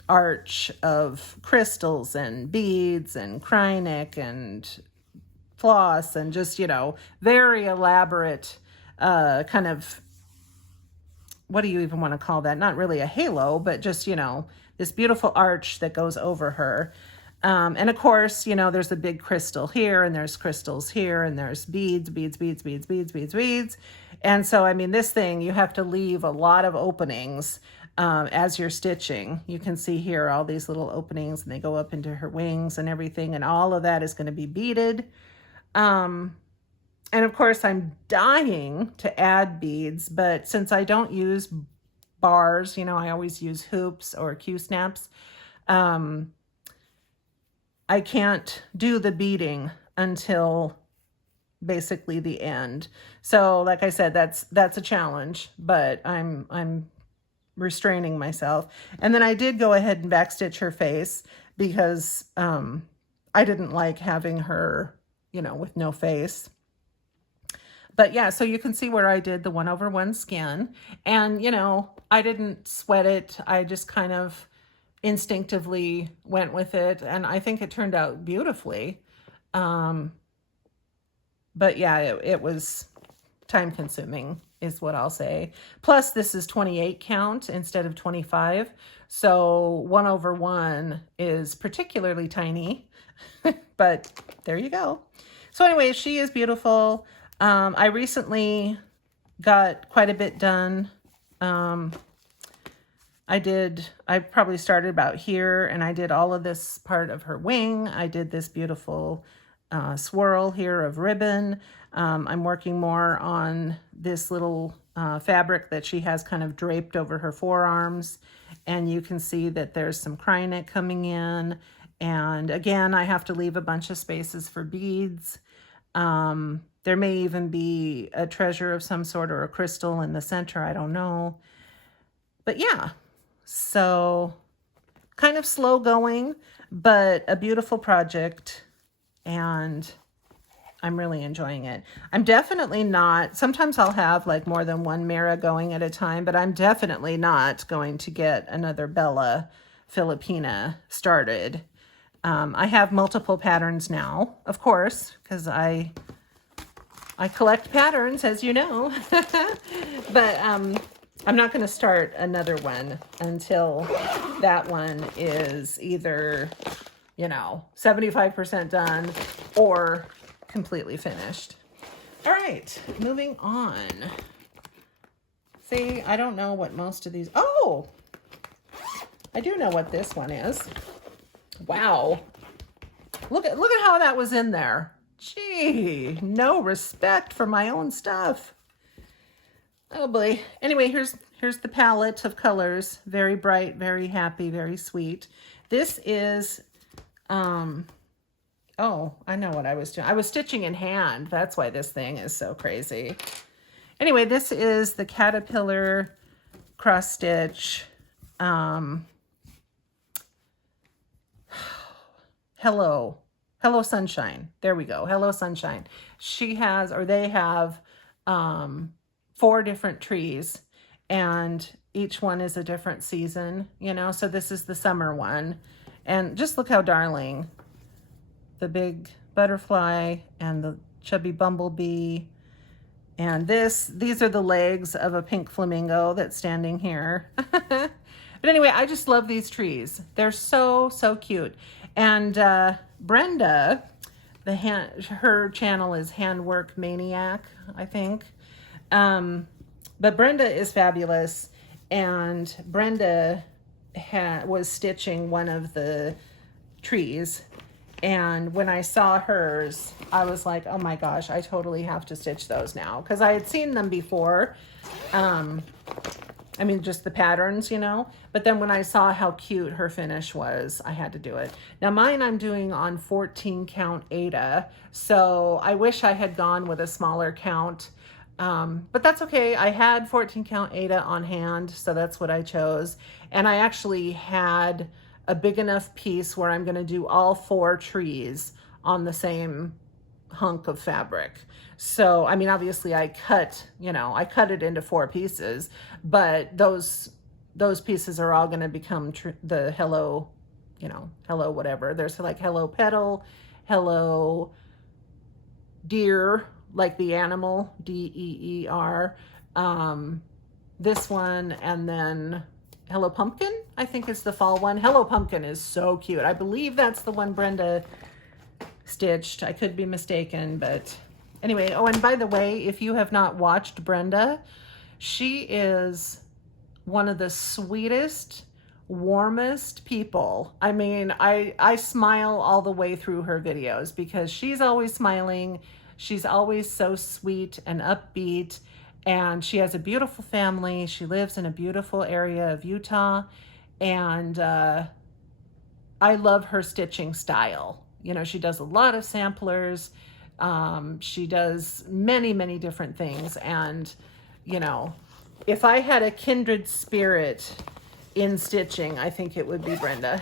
arch of crystals and beads and Greeneyed and floss and just, you know, very elaborate kind of, what do you even want to call that? Not really a halo, but just, you know, this beautiful arch that goes over her. And of course, you know, there's a big crystal here and there's crystals here and there's beads, beads, beads, beads, beads, beads, beads. And so, I mean, this thing, you have to leave a lot of openings as you're stitching. You can see here all these little openings and they go up into her wings and everything. And all of that is going to be beaded. And of course, I'm dying to add beads, but since I don't use bars, you know, I always use hoops or Q-snaps. I can't do the beading until basically the end. So like I said, that's a challenge, but I'm restraining myself. And then I did go ahead and backstitch her face because I didn't like having her, you know, with no face. But yeah, so you can see where I did the 1/1 skin, and you know, I didn't sweat it. I just kind of instinctively went with it, and I think it turned out beautifully. But yeah, it was time consuming is what I'll say. Plus this is 28 count instead of 25. So 1/1 is particularly tiny, but there you go. So anyway, she is beautiful. I recently got quite a bit done. I probably started about here, and I did all of this part of her wing. I did this beautiful swirl here of ribbon. I'm working more on this little fabric that she has kind of draped over her forearms. And you can see that there's some Greeneyed coming in. And again, I have to leave a bunch of spaces for beads. There may even be a treasure of some sort or a crystal in the center. I don't know. But yeah, so kind of slow going, but a beautiful project. And I'm really enjoying it. I'm definitely not, sometimes I'll have like more than one Mira going at a time, but I'm definitely not going to get another Bella Filipina started. I have multiple patterns now, of course, because I collect patterns, as you know. But I'm not going to start another one until that one is either, you know, 75% done or completely finished. All right, moving on. See, I don't know what most of these, oh, I do know what this one is. Wow. Look at how that was in there. Gee, no respect for my own stuff. Oh boy. Anyway, here's the palette of colors. Very bright, very happy, very sweet. This is, oh, I know what I was doing. I was stitching in hand. That's why this thing is so crazy. Anyway, this is the Caterpillar cross stitch. Hello Sunshine. There we go. Hello Sunshine. She has, or they have, 4 different trees, and each one is a different season, you know. So this is the summer one, and just look how darling. The big butterfly and the chubby bumblebee. And these are the legs of a pink flamingo that's standing here. But anyway, I just love these trees. They're so, so cute. And Brenda, her channel is Handwork Maniac, I think. But Brenda is fabulous. And Brenda was stitching one of the trees. And when I saw hers, I was like, oh my gosh, I totally have to stitch those now. Because I had seen them before. I mean, just the patterns, you know. But then when I saw how cute her finish was, I had to do it. Now mine I'm doing on 14 count Aida. So I wish I had gone with a smaller count. But that's okay. I had 14 count Aida on hand, so that's what I chose. And I actually had a big enough piece where I'm going to do all 4 trees on the same hunk of fabric. So, I mean, obviously I cut, I cut it into 4 pieces, but those pieces are all going to become the hello, hello whatever. There's like hello petal, hello deer, like the animal, DEER, this one, and then Hello Pumpkin, I think is the fall one. Hello Pumpkin is so cute. I believe that's the one Brenda stitched. I could be mistaken, but anyway. Oh, and by the way, if you have not watched Brenda, she is one of the sweetest, warmest people. I mean, I smile all the way through her videos because she's always smiling. She's always so sweet and upbeat. And she has a beautiful family. She lives in a beautiful area of Utah. And I love her stitching style. She does a lot of samplers. She does many, many different things. And, if I had a kindred spirit in stitching, I think it would be Brenda.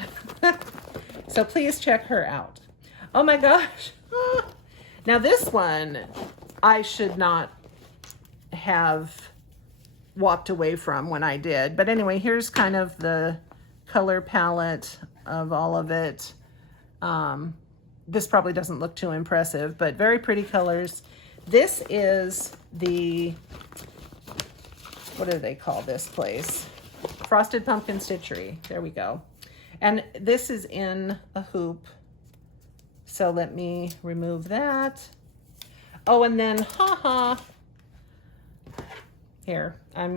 So please check her out. Oh my gosh. Now this one, I should not have walked away from when I did. But anyway, here's kind of the color palette of all of it. This probably doesn't look too impressive, but very pretty colors. This is the, what do they call this place? Frosted Pumpkin Stitchery. There we go. And this is in a hoop. So let me remove that. Oh, and then, haha. Here, I'm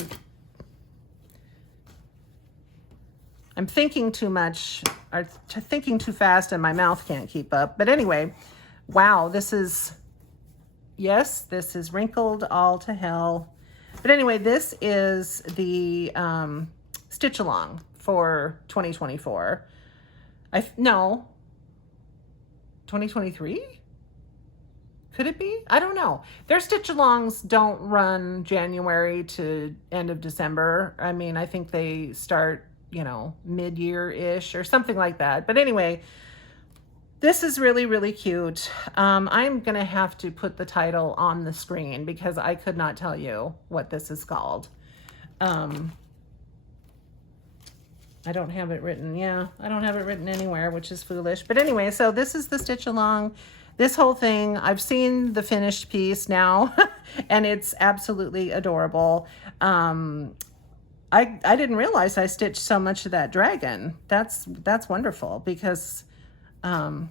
thinking too much, or thinking too fast, and my mouth can't keep up. But anyway, wow, this is wrinkled all to hell. But anyway, this is the stitch along for 2024. No, 2023? Could it be? I don't know. Their stitch-alongs don't run January to end of December. I mean, I think they start, mid-year-ish or something like that. But anyway, this is really, really cute. I'm going to have to put the title on the screen because I could not tell you what this is called. I don't have it written. Yeah, I don't have it written anywhere, which is foolish. But anyway, so this is the stitch-along. This whole thing, I've seen the finished piece now, and it's absolutely adorable. I didn't realize I stitched so much of that dragon. That's wonderful because I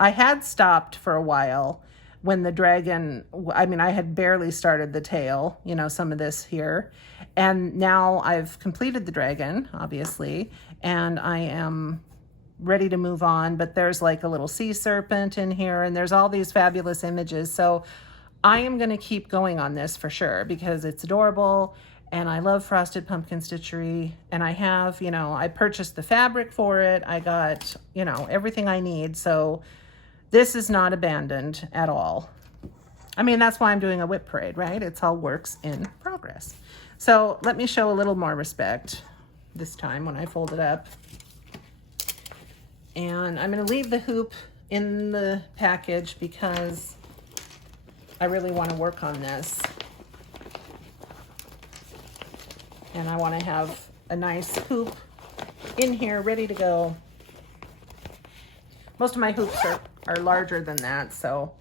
had stopped for a while when the dragon, I had barely started the tail, some of this here. And now I've completed the dragon, obviously, and I am ready to move on, but there's like a little sea serpent in here, and there's all these fabulous images. So I am going to keep going on this for sure because it's adorable, and I love Frosted Pumpkin Stitchery, and I have, I purchased the fabric for it. I got, everything I need. So this is not abandoned at all. I mean, that's why I'm doing a WIP parade, right? It's all works in progress. So let me show a little more respect this time when I fold it up. And I'm going to leave the hoop in the package because I really want to work on this. And I want to have a nice hoop in here ready to go. Most of my hoops are larger than that, so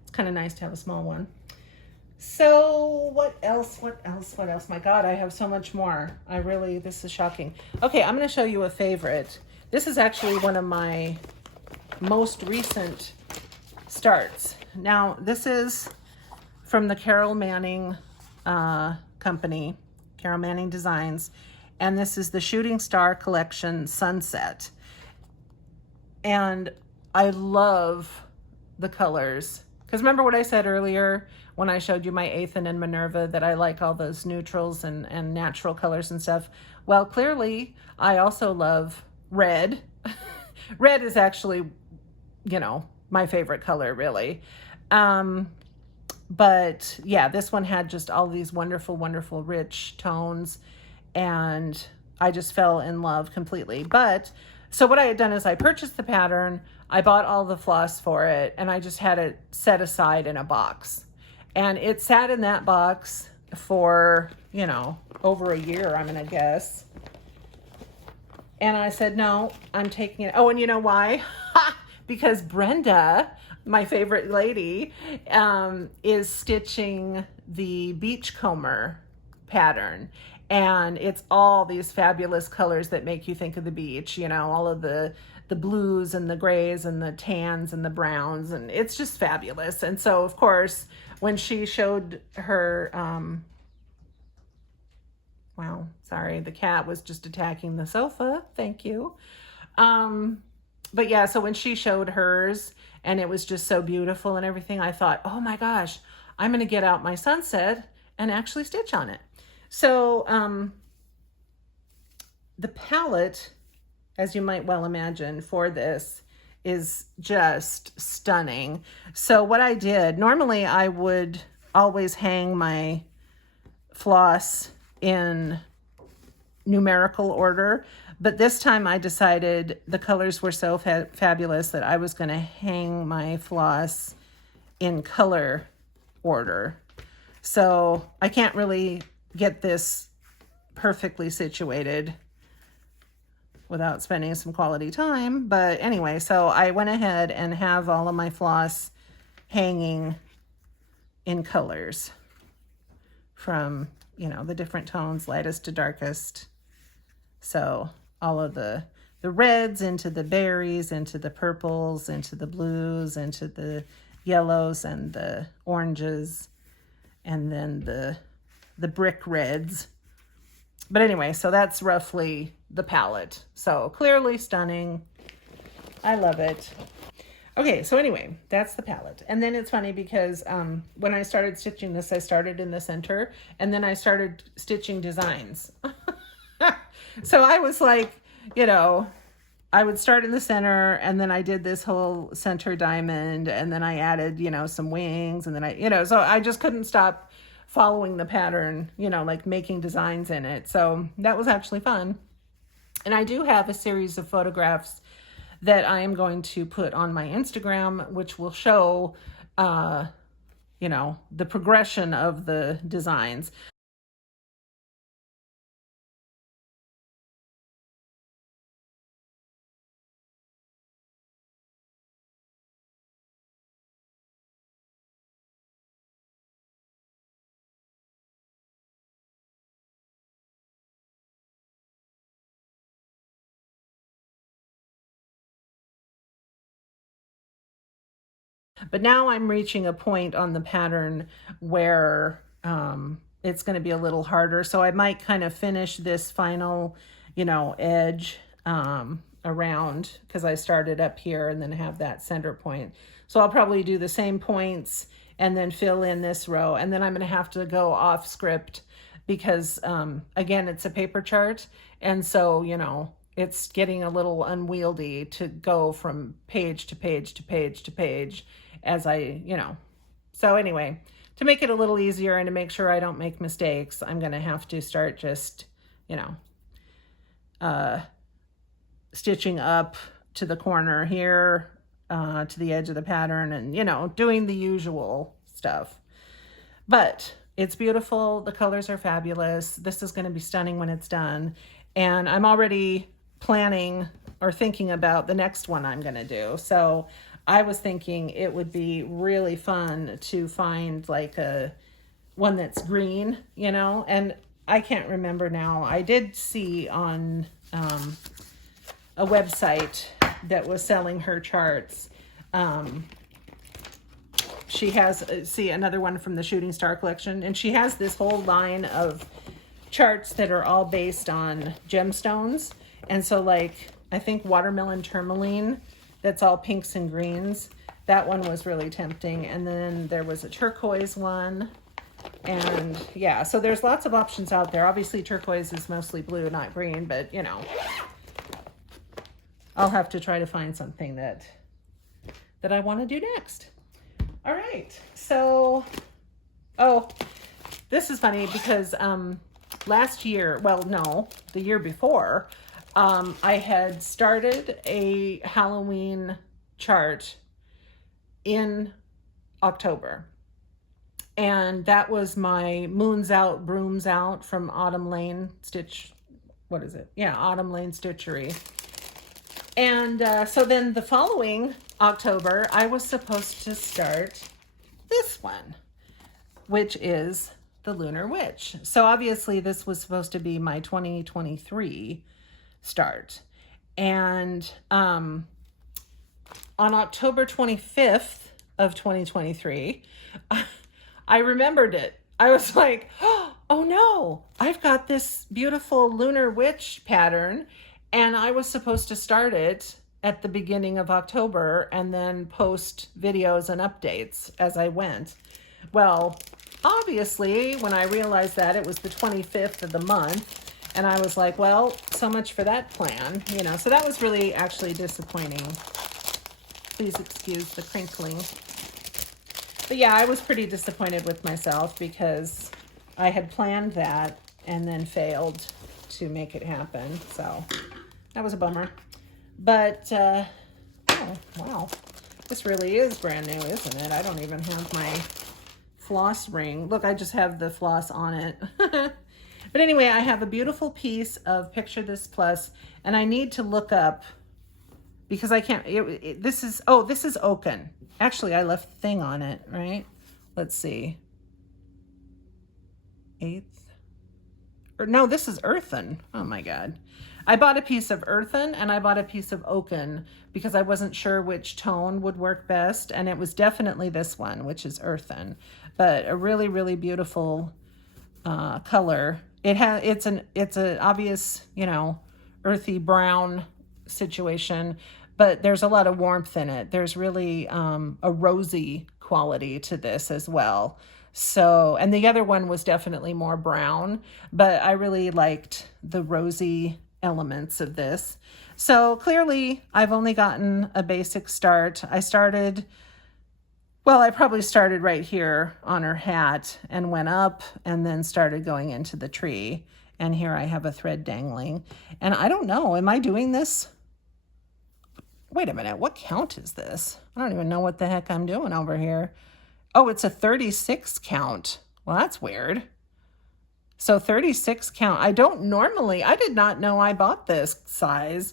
it's kind of nice to have a small one. So what else? My God, I have so much more. This is shocking. Okay, I'm going to show you a favorite. This is actually one of my most recent starts. Now, this is from the Carol Manning company, Carol Manning Designs, and this is the Shooting Star Collection Sunset. And I love the colors. Because remember what I said earlier when I showed you my Aan and Manura that I like all those neutrals and natural colors and stuff? Well, clearly, I also love red. Red is actually, my favorite color, really. But yeah, this one had just all these wonderful, wonderful, rich tones, and I just fell in love completely. But So what I had done is I purchased the pattern, I bought all the floss for it, and I just had it set aside in a box. And it sat in that box for, you know, over a year, I'm going to guess. And I said, no, I'm taking it. Oh, and you know why? Because Brenda, my favorite lady, is stitching the beachcomber pattern. And it's all these fabulous colors that make you think of the beach, you know, all of the blues and the grays and the tans and the browns, and it's just fabulous. And so, of course, when she showed her, wow, sorry, the cat was just attacking the sofa. Thank you. But yeah, so when she showed hers and it was just so beautiful and everything, I thought, oh my gosh, I'm going to get out my sunset and actually stitch on it. So the palette, as you might well imagine, for this is just stunning. So what I did, normally I would always hang my floss in numerical order, but this time I decided the colors were so fabulous that I was going to hang my floss in color order. So I can't really get this perfectly situated without spending some quality time. But anyway, so I went ahead and have all of my floss hanging in colors from, you know, the different tones, lightest to darkest. So all of the reds into the berries, into the purples, into the blues, into the yellows and the oranges, and then the brick reds. But anyway, so that's roughly the palette. So clearly stunning. I love it. Okay, so anyway, that's the palette. And then it's funny because when I started stitching this, I started in the center, and then I started stitching designs. So I was like, you know, I would start in the center, and then I did this whole center diamond, and then I added, you know, some wings, and then I, you know, so I just couldn't stop following the pattern, you know, like making designs in it. So that was actually fun. And I do have a series of photographs that I am going to put on my Instagram, which will show, you know, the progression of the designs. But now I'm reaching a point on the pattern where it's going to be a little harder. So I might kind of finish this final, you know, edge around, because I started up here and then have that center point. So I'll probably do the same points and then fill in this row. And then I'm going to have to go off script because, again, it's a paper chart. And so, you know, it's getting a little unwieldy to go from page to page to page to page as I, you know. So anyway, to make it a little easier and to make sure I don't make mistakes, I'm going to have to start just, you know, stitching up to the corner here, to the edge of the pattern, and, you know, doing the usual stuff. But it's beautiful. The colors are fabulous. This is going to be stunning when it's done. And I'm already planning or thinking about the next one I'm going to do. So I was thinking it would be really fun to find like a one that's green, you know, and I can't remember now. I did see on a website that was selling her charts. She has, see, another one from the Shooting Star collection, and she has this whole line of charts that are all based on gemstones. And so, like, I think watermelon tourmaline, that's all pinks and greens. That one was really tempting. And then there was a turquoise one. And yeah, so there's lots of options out there. Obviously, turquoise is mostly blue, not green, but you know, I'll have to try to find something that I want to do next. All right, so, oh, this is funny because last year, well, no, the year before, I had started a Halloween chart in October. And that was my Moons Out, Brooms Out from Autumn Lane Stitch. What is it? Yeah, Autumn Lane Stitchery. And so then the following October, I was supposed to start this one, which is the Lunar Witch. So obviously this was supposed to be my 2023 start. And on October 25th of 2023, I remembered it. I was like, oh no, I've got this beautiful Lunar Witch pattern, and I was supposed to start it at the beginning of October and then post videos and updates as I went. Well, obviously, when I realized that, it was the 25th of the month, and I was like, well, so much for that plan, you know. So that was really actually disappointing. Please excuse the crinkling. But yeah, I was pretty disappointed with myself because I had planned that and then failed to make it happen. So that was a bummer. But, oh, wow. This really is brand new, isn't it? I don't even have my floss ring. Look, I just have the floss on it. But anyway, I have a beautiful piece of Picture This Plus, and I need to look up because I can't, this is oaken. Actually, I left the thing on it, right? Let's see. 8th. Or no, this is earthen. Oh my God. I bought a piece of earthen and I bought a piece of oaken because I wasn't sure which tone would work best. And it was definitely this one, which is earthen, but a really, really beautiful color. It's an obvious, you know, earthy brown situation, but there's a lot of warmth in it. There's really a rosy quality to this as well. So, and the other one was definitely more brown, but I really liked the rosy elements of this. So clearly I've only gotten a basic start. I probably started right here on her hat and went up and then started going into the tree. And here I have a thread dangling. And I don't know, am I doing this? Wait a minute, what count is this? I don't even know what the heck I'm doing over here. Oh, it's a 36 count. Well, that's weird. So 36 count. I did not know I bought this size.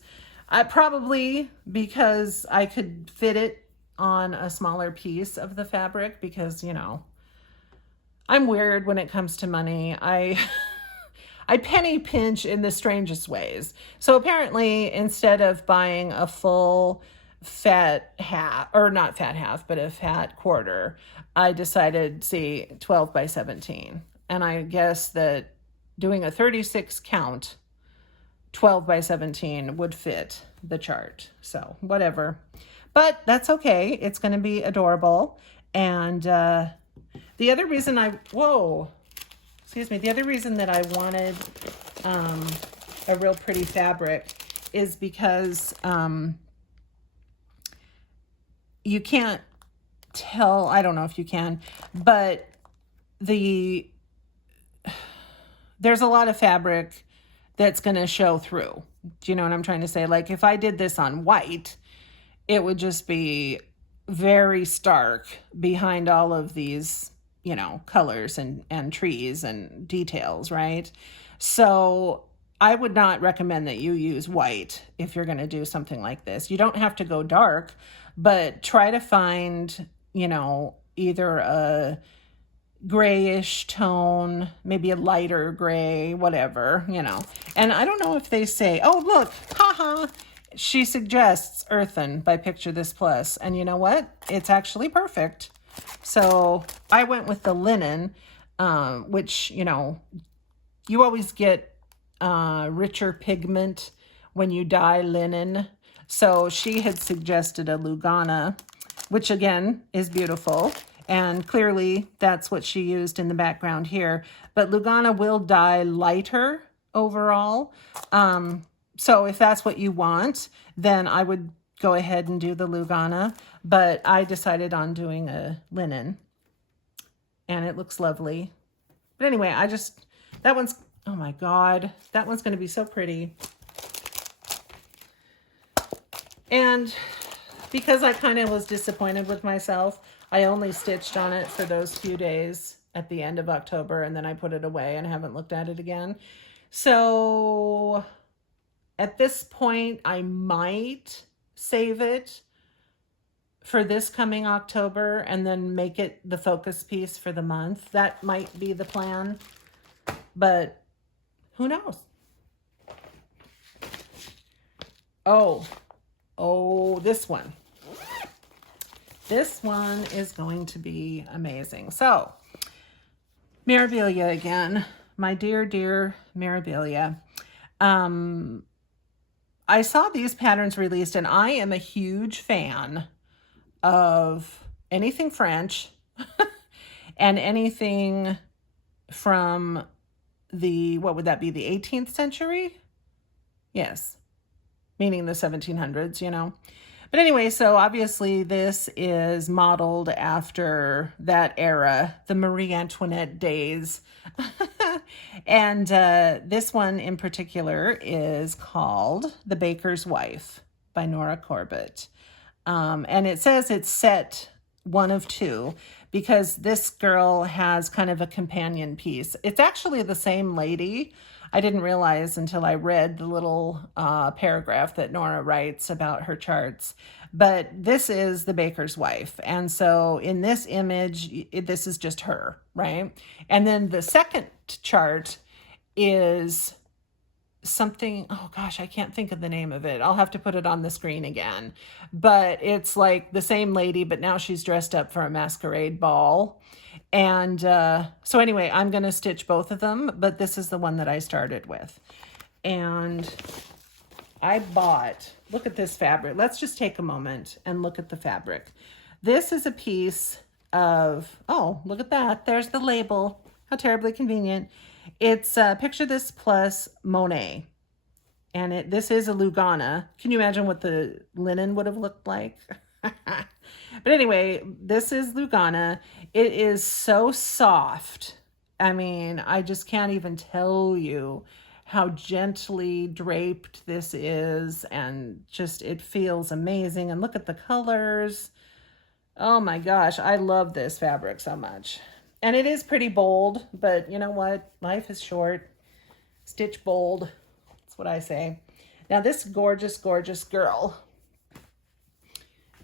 Probably because I could fit it on a smaller piece of the fabric because, you know, I'm weird when it comes to money. I penny pinch in the strangest ways. So apparently, instead of buying a full fat half, or not fat half, but a fat quarter, I decided, 12 by 17. And I guess that doing a 36 count, 12 by 17 would fit the chart. So whatever. But that's okay. It's going to be adorable. And the other reason the other reason that I wanted a real pretty fabric is because you can't tell, I don't know if you can, but there's a lot of fabric that's going to show through. Do you know what I'm trying to say? Like if I did this on white, it would just be very stark behind all of these, you know, colors and trees and details, right? So I would not recommend that you use white if you're going to do something like this. You don't have to go dark, but try to find, you know, either a grayish tone, maybe a lighter gray, whatever, you know. And I don't know if they say, oh, look, haha, she suggests earthen by Picture This Plus. And you know what? It's actually perfect. So I went with the linen, which, you know, you always get richer pigment when you dye linen. So she had suggested a Lugana, which again is beautiful. And clearly that's what she used in the background here. But Lugana will dye lighter overall. So if that's what you want, then I would go ahead and do the Lugana. But I decided on doing a linen. And it looks lovely. But anyway, that one's, oh my God, that one's going to be so pretty. And because I kind of was disappointed with myself, I only stitched on it for those few days at the end of October, and then I put it away and haven't looked at it again. So at this point, I might save it for this coming October and then make it the focus piece for the month. That might be the plan, but who knows? Oh, this one. This one is going to be amazing. So, Mirabilia again. My dear, dear Mirabilia. I saw these patterns released, and I am a huge fan of anything French and anything from the, what would that be, the 18th century? Yes, meaning the 1700s, you know. But anyway, so obviously this is modeled after that era, the Marie Antoinette days. And this one in particular is called The Baker's Wife by Nora Corbett. And it says it's set 1 of 2 because this girl has kind of a companion piece. It's actually the same lady. I didn't realize until I read the little paragraph that Nora writes about her charts. But this is the baker's wife. And so in this image, this is just her, right? And then the second chart is something, oh gosh, I can't think of the name of it. I'll have to put it on the screen again. But it's like the same lady, but now she's dressed up for a masquerade ball. And so anyway, I'm going to stitch both of them, but this is the one that I started with. And I bought, look at this fabric. Let's just take a moment and look at the fabric. This is a piece of, oh, look at that. There's the label. How terribly convenient. It's Picture This Plus Monet. And this is a Lugana. Can you imagine what the linen would have looked like? But anyway, this is Lugana. It is so soft. I mean, I just can't even tell you how gently draped this is, and just it feels amazing. And look at the colors. Oh my gosh, I love this fabric so much. And it is pretty bold, but you know what? Life is short. Stitch bold. That's what I say. Now this gorgeous, gorgeous girl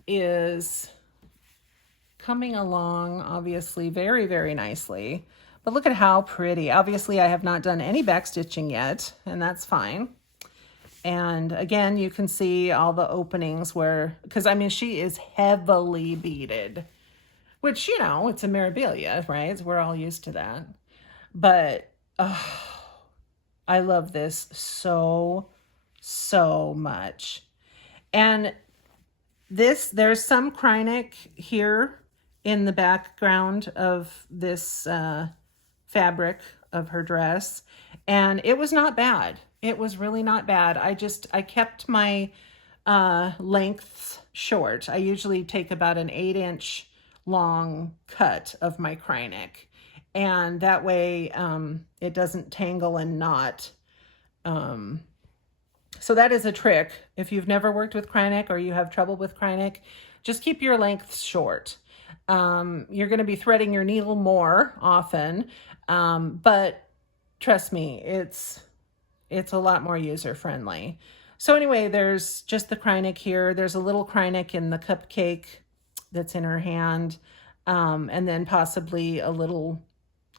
is coming along, obviously, very, very nicely. But look at how pretty. Obviously, I have not done any back stitching yet, and that's fine. And again, you can see all the openings where, because I mean, she is heavily beaded, which, you know, it's a Mirabilia, right? We're all used to that. But I love this so, so much. And there's some Greeneyed here in the background of this fabric of her dress, and it was not bad. It was really not bad. I kept my lengths short. I usually take about an 8-inch long cut of my Greeneyed, and that way it doesn't tangle and knot. So that is a trick. If you've never worked with Greeneyed or you have trouble with Greeneyed, just keep your lengths short. You're going to be threading your needle more often, but trust me, it's a lot more user-friendly. So anyway, there's just the Greeneyed here. There's a little Greeneyed in the cupcake that's in her hand, and then possibly a little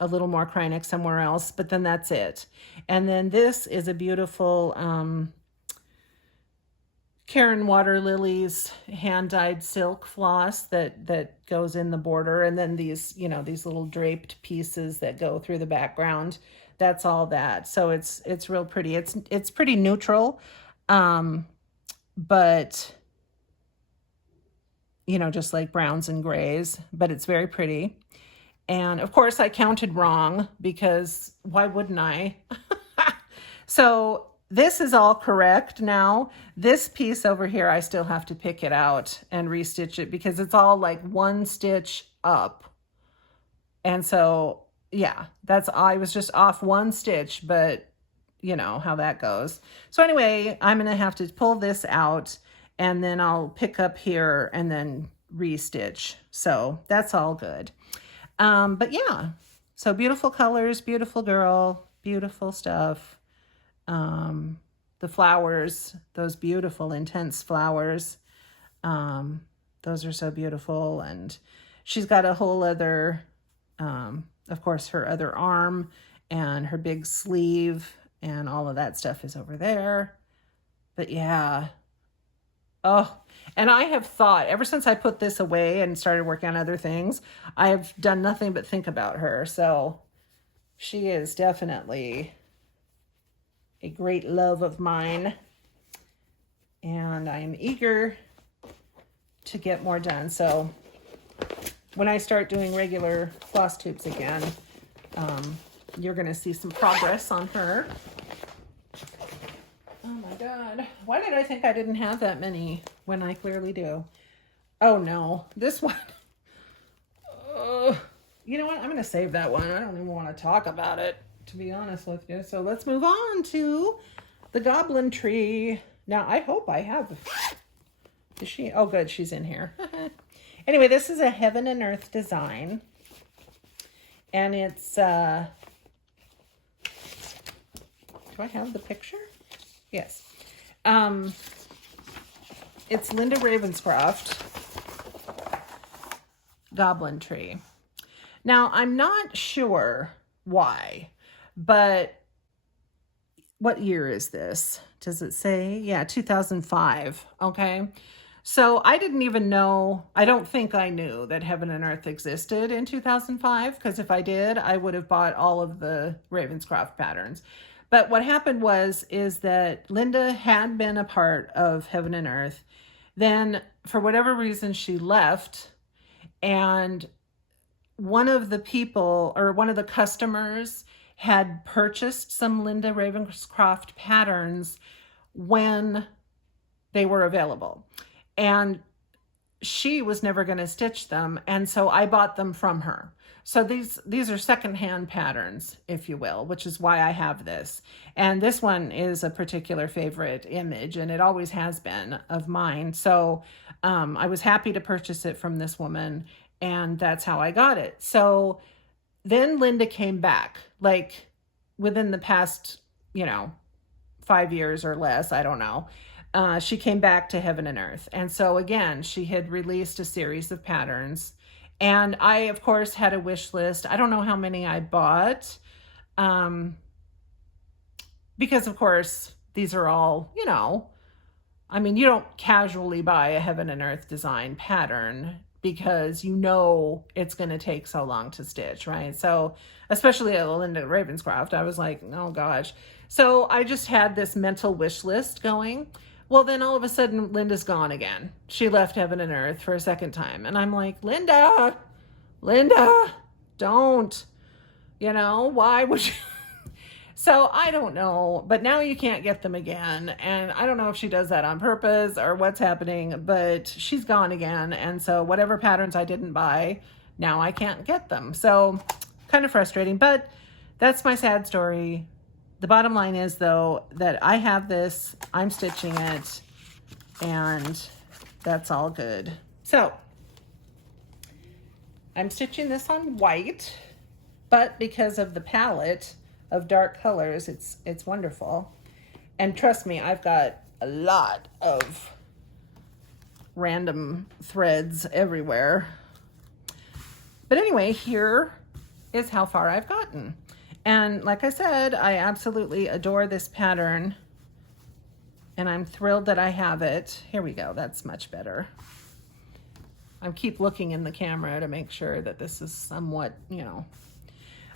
more Greeneyed somewhere else, but then that's it. And then this is a beautiful Karen Water Lily's hand-dyed silk floss that goes in the border, and then these, you know, these little draped pieces that go through the background. That's all that. So it's real pretty. It's pretty neutral, but you know, just like browns and grays, but it's very pretty. And of course I counted wrong, because why wouldn't I? So this is all correct now. This piece over here, I still have to pick it out and restitch it because it's all like one stitch up. And so, yeah, I was just off one stitch, but you know how that goes. So anyway, I'm going to have to pull this out and then I'll pick up here and then restitch. So that's all good. But yeah, so beautiful colors, beautiful girl, beautiful stuff. The flowers, those beautiful intense flowers, those are so beautiful. And she's got a whole other, of course, her other arm and her big sleeve and all of that stuff is over there. But yeah. Oh, and I have thought, ever since I put this away and started working on other things, I have done nothing but think about her. So she is definitely a great love of mine. And I am eager to get more done. So when I start doing regular floss tubes again, you're going to see some progress on her. Oh my God. Why did I think I didn't have that many when I clearly do? Oh no, this one. You know what? I'm going to save that one. I don't even want to talk about it, to be honest with you. So let's move on to the goblin tree. Now, I hope I have. Is she? Oh, good. She's in here. Anyway, this is a heaven and earth design. And it's, do I have the picture? Yes. It's Linda Ravenscroft Goblin Tree. Now, I'm not sure why, but what year is this? Does it say? Yeah, 2005. Okay. So I didn't even know, I don't think I knew that Heaven and Earth existed in 2005, because if I did, I would have bought all of the Ravenscroft patterns. But what happened is that Linda had been a part of Heaven and Earth. Then, for whatever reason, she left, and one of the people, or one of the customers, had purchased some Linda Ravenscroft patterns when they were available. And she was never going to stitch them, and so I bought them from her. So these are secondhand patterns, if you will, which is why I have this. And this one is a particular favorite image, and it always has been, of mine. So I was happy to purchase it from this woman, and that's how I got it. So then Linda came back, like within the past, 5 years or less, I don't know. She came back to Heaven and Earth. And so again, she had released a series of patterns. And I, of course, had a wish list. I don't know how many I bought. Because, of course, these are all, you don't casually buy a Heaven and Earth design pattern because it's going to take so long to stitch, right? So, especially at Linda Ravenscroft, I was like, oh gosh. So I just had this mental wish list going. Well, then all of a sudden, Linda's gone again. She left Heaven and Earth for a second time. And I'm like, Linda, don't, why would you? So I don't know, but now you can't get them again. And I don't know if she does that on purpose or what's happening, but she's gone again. And so whatever patterns I didn't buy, now I can't get them. So kind of frustrating, but that's my sad story. The bottom line is, though, that I have this, I'm stitching it, and that's all good. So I'm stitching this on white, but because of the palette of dark colors, it's wonderful. And trust me, I've got a lot of random threads everywhere. But anyway, here is how far I've gotten. And like I said, I absolutely adore this pattern, and I'm thrilled that I have it. Here we go. That's much better. I keep looking in the camera to make sure that this is somewhat,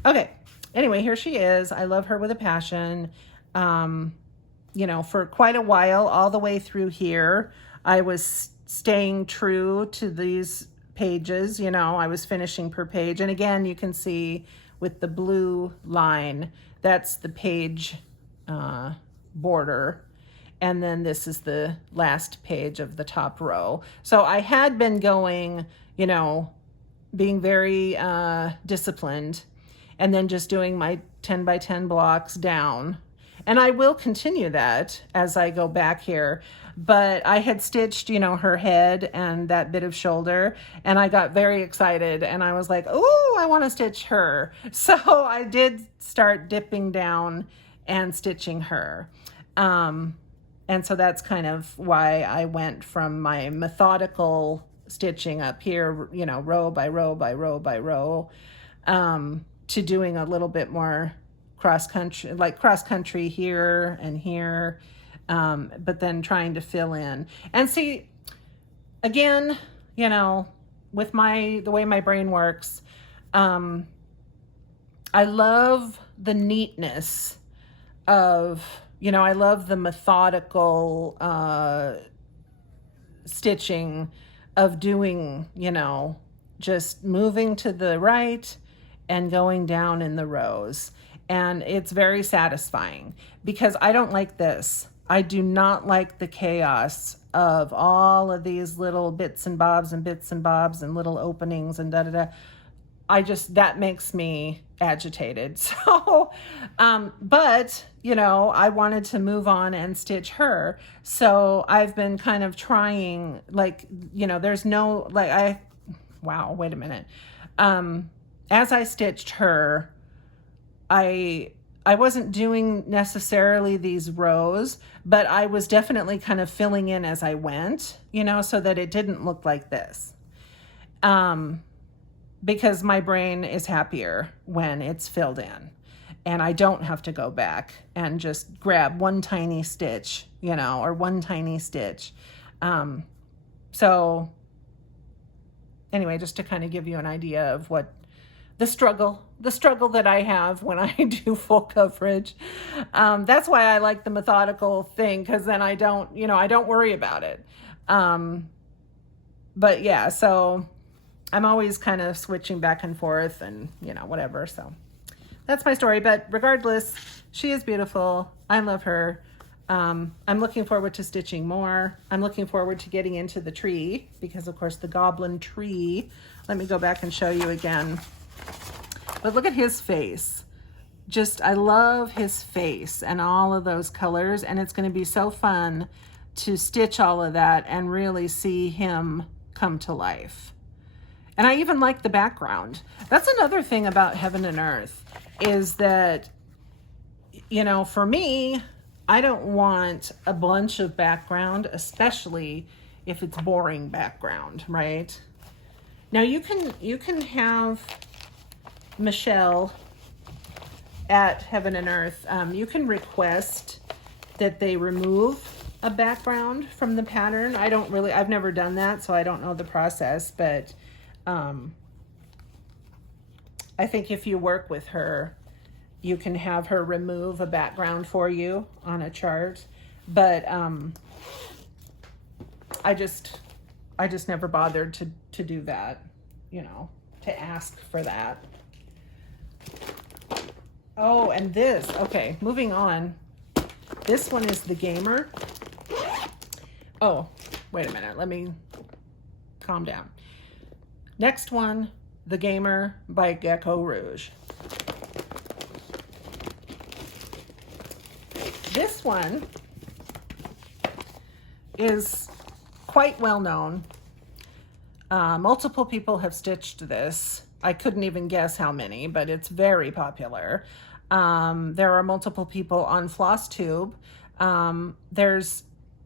Okay. Anyway, here she is. I love her with a passion. For quite a while, all the way through here, I was staying true to these pages. I was finishing per page. And again, you can see with the blue line, that's the page border. And then this is the last page of the top row. So I had been going, being very disciplined, and then just doing my 10 by 10 blocks down. And I will continue that as I go back here. But I had stitched, you know, her head and that bit of shoulder, and I got very excited and I was like, oh, I want to stitch her. So I did start dipping down and stitching her. And so that's kind of why I went from my methodical stitching up here, you know, row by row by row by row, to doing a little bit more cross country here and here. But then trying to fill in and see, again, you know, with the way my brain works, I love the neatness of, you know, I love the methodical, stitching of doing, you know, just moving to the right and going down in the rows. And it's very satisfying because I don't like this. I do not like the chaos of all of these little bits and bobs and little openings and that makes me agitated. So, but, you know, I wanted to move on and stitch her. So I've been kind of trying, like, you know, there's no, like, wow, wait a minute. As I stitched her, I wasn't doing necessarily these rows, but I was definitely kind of filling in as I went, you know, so that it didn't look like this. Because my brain is happier when it's filled in and I don't have to go back and just grab one tiny stitch, you know, or one tiny stitch. So anyway, just to kind of give you an idea of what the struggle that I have when I do full coverage. That's why I like the methodical thing, because then I don't worry about it. But yeah, so I'm always kind of switching back and forth and, you know, whatever. So that's my story. But regardless, she is beautiful. I love her. I'm looking forward to stitching more. I'm looking forward to getting into the tree because, of course, the goblin tree. Let me go back and show you again. But look at his face. Just, I love his face and all of those colors. And it's going to be so fun to stitch all of that and really see him come to life. And I even like the background. That's another thing about Heaven and Earth is that, you know, for me, I don't want a bunch of background, especially if it's boring background, right? Now you can have Michelle at Heaven and Earth. You can request that they remove a background from the pattern. I've never done that, so I don't know the process, but I think if you work with her, you can have her remove a background for you on a chart. But I just never bothered to do that, you know, to ask for that. Oh, and this, okay, moving on. This one is the Gamer. Oh, wait a minute, let me calm down. Next one, the Gamer by Gecko Rouge. This one is quite well known. Multiple people have stitched this. I couldn't even guess how many, but it's very popular. There are multiple people on FlossTube. There's,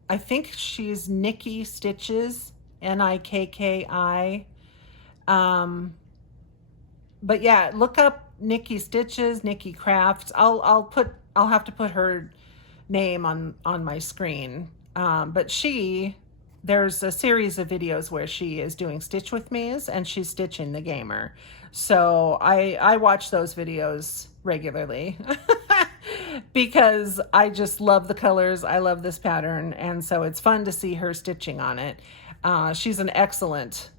I think she's Nikki Stitches, Nikki. But yeah, look up Nikki Stitches, Nikki Crafts. I'll have to put her name on my screen. But there's a series of videos where she is doing stitch with me's and she's stitching the Gamer. So I watch those videos regularly because I just love the colors. I love this pattern. And so it's fun to see her stitching on it. She's an excellent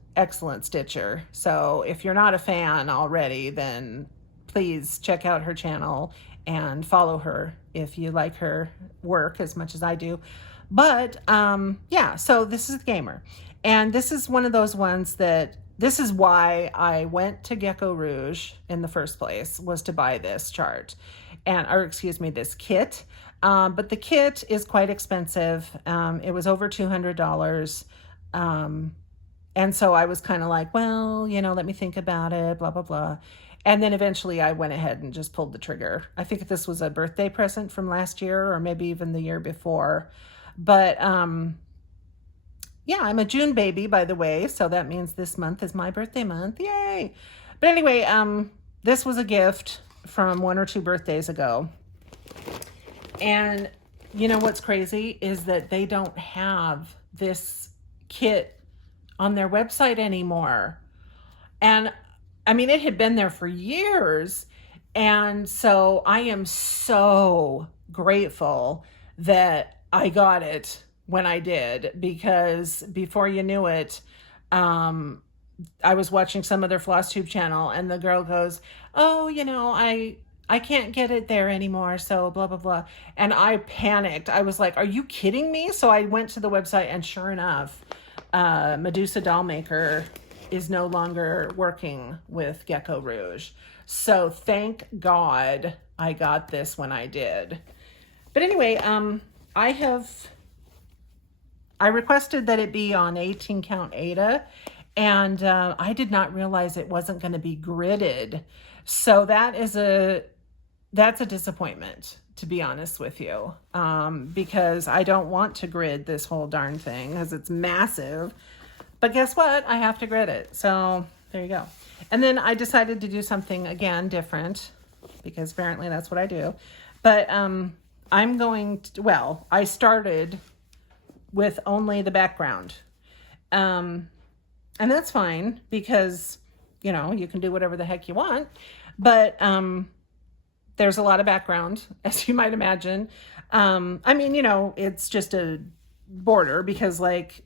stitcher. So if you're not a fan already, then please check out her channel and follow her if you like her work as much as I do. But yeah, so this is the Gamer. And this is one of those ones that this is why I went to Gecko Rouge in the first place, was to buy this chart, or excuse me, this kit. But the kit is quite expensive. It was over $200. And so I was kind of like, well, let me think about it, blah, blah, blah. And then eventually I went ahead and just pulled the trigger. I think this was a birthday present from last year or maybe even the year before. But yeah, I'm a June baby, by the way. So that means this month is my birthday month. Yay. But anyway, this was a gift from 1 or 2 birthdays ago. And you know what's crazy is that they don't have this kit on their website anymore. And I mean, it had been there for years. And so I am so grateful that I got it when I did, because before you knew it, I was watching some other FlossTube channel and the girl goes, oh, I can't get it there anymore, so blah, blah, blah. And I panicked. I was like, are you kidding me? So I went to the website and sure enough, Medusa Doll Maker is no longer working with Gecko Rouge. So thank God I got this when I did. But anyway, I requested that it be on 18 count Aida, and I did not realize it wasn't going to be gridded. So that's a disappointment, to be honest with you, because I don't want to grid this whole darn thing because it's massive. But guess what? I have to grid it. So there you go. And then I decided to do something again different, because apparently that's what I do. But I'm going to, well, I started with only the background. And that's fine because, you can do whatever the heck you want. But there's a lot of background, as you might imagine. I mean, it's just a border, because like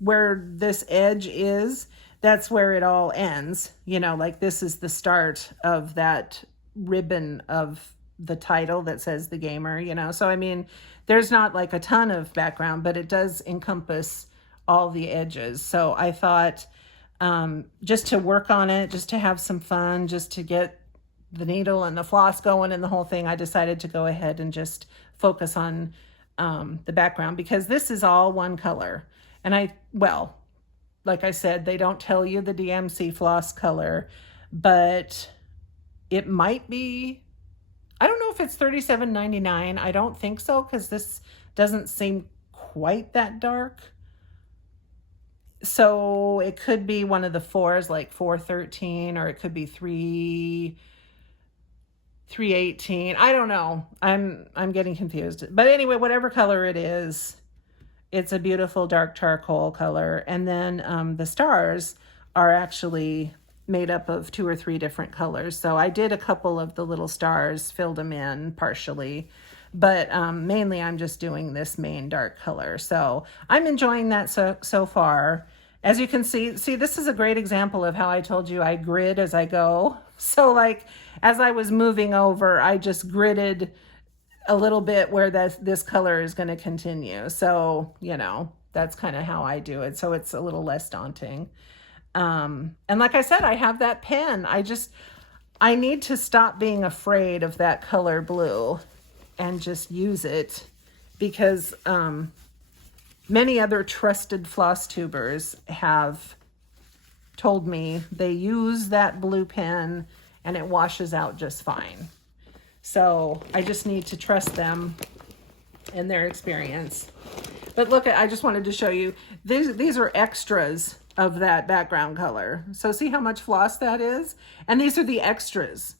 where this edge is, that's where it all ends. Like this is the start of that ribbon of the title that says The Gamer, So, I mean, there's not like a ton of background, but it does encompass all the edges. So I thought just to work on it, just to have some fun, just to get the needle and the floss going and the whole thing, I decided to go ahead and just focus on the background, because this is all one color. And like I said, they don't tell you the DMC floss color, but it might be, I don't know if it's $37.99. I don't think so, because this doesn't seem quite that dark. So it could be one of the 4s, like 413, or it could be 318. I don't know. I'm getting confused. But anyway, whatever color it is, it's a beautiful dark charcoal color. And then the stars are actually made up of 2 or 3 different colors. So I did a couple of the little stars, filled them in partially, but mainly I'm just doing this main dark color. So I'm enjoying that so far. As you can see, this is a great example of how I told you I grid as I go. So like, as I was moving over, I just gridded a little bit where this color is going to continue. So, that's kind of how I do it. So it's a little less daunting. And like I said, I have that pen. I need to stop being afraid of that color blue and just use it, because many other trusted floss tubers have told me they use that blue pen and it washes out just fine. So I just need to trust them and their experience. But look, I just wanted to show you, these are extras of that background color. So see how much floss that is? And these are the extras.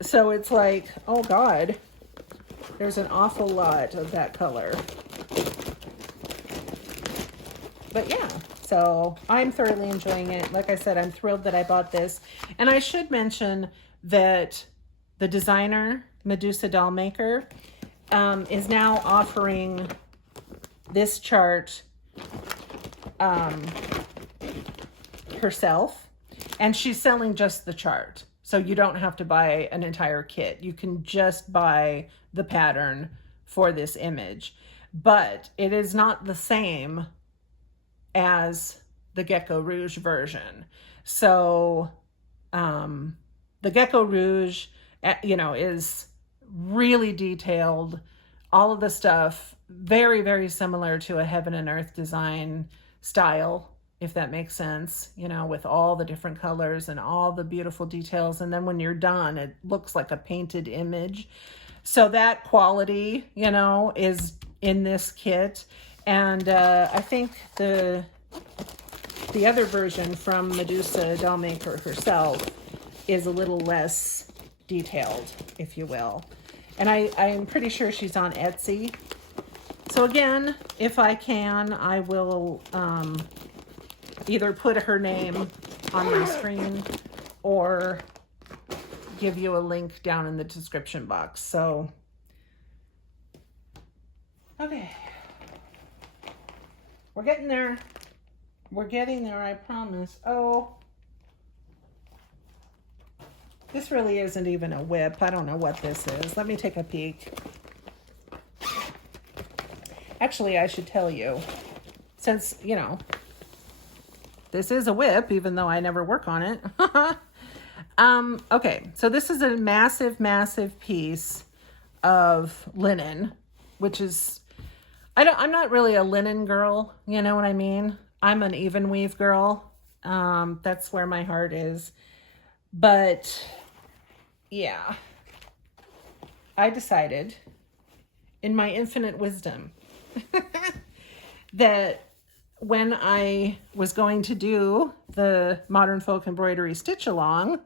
So it's like, oh God, there's an awful lot of that color. But yeah, so I'm thoroughly enjoying it. Like I said, I'm thrilled that I bought this. And I should mention that the designer, Medusa Doll Maker, is now offering this chart herself, and she's selling just the chart. So you don't have to buy an entire kit. You can just buy the pattern for this image. But it is not the same as the Gecko Rouge version. So the Gecko Rouge, you know, is really detailed. All of the stuff, very, very similar to a Heaven and Earth design style, if that makes sense, you know, with all the different colors and all the beautiful details. And then when you're done, it looks like a painted image. So that quality, you know, is in this kit. And I think the other version from Medusa Dollmaker herself is a little less detailed, if you will. And I'm pretty sure she's on Etsy. So again, if I can, I will either put her name on my screen or give you a link down in the description box. So, okay. We're getting there. We're getting there, I promise. Oh, this really isn't even a WIP. I don't know what this is. Let me take a peek. Actually, I should tell you, since, you know, this is a WIP, even though I never work on it. Okay, so this is a massive, massive piece of linen, which is, I'm not really a linen girl, you know what I mean? I'm an even weave girl. That's where my heart is. But yeah, I decided in my infinite wisdom that when I was going to do the Modern Folk Embroidery Stitch Along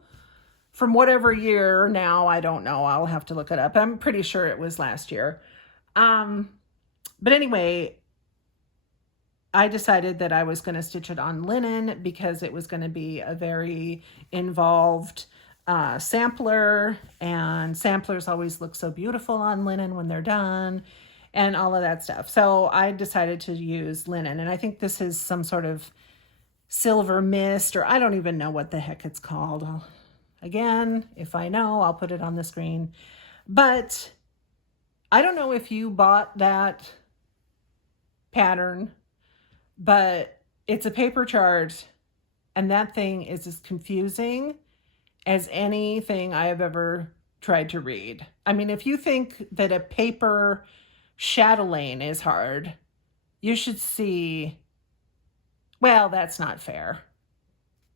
from whatever year now, I don't know, I'll have to look it up. I'm pretty sure it was last year. But anyway, I decided that I was going to stitch it on linen because it was going to be a very involved sampler, and samplers always look so beautiful on linen when they're done and all of that stuff. So I decided to use linen, and I think this is some sort of silver mist, or I don't even know what the heck it's called. Again, if I know, I'll put it on the screen. But I don't know if you bought that pattern, but it's a paper chart, and that thing is as confusing as anything I have ever tried to read. I mean, if you think that a paper chatelaine is hard, you should see, well, that's not fair.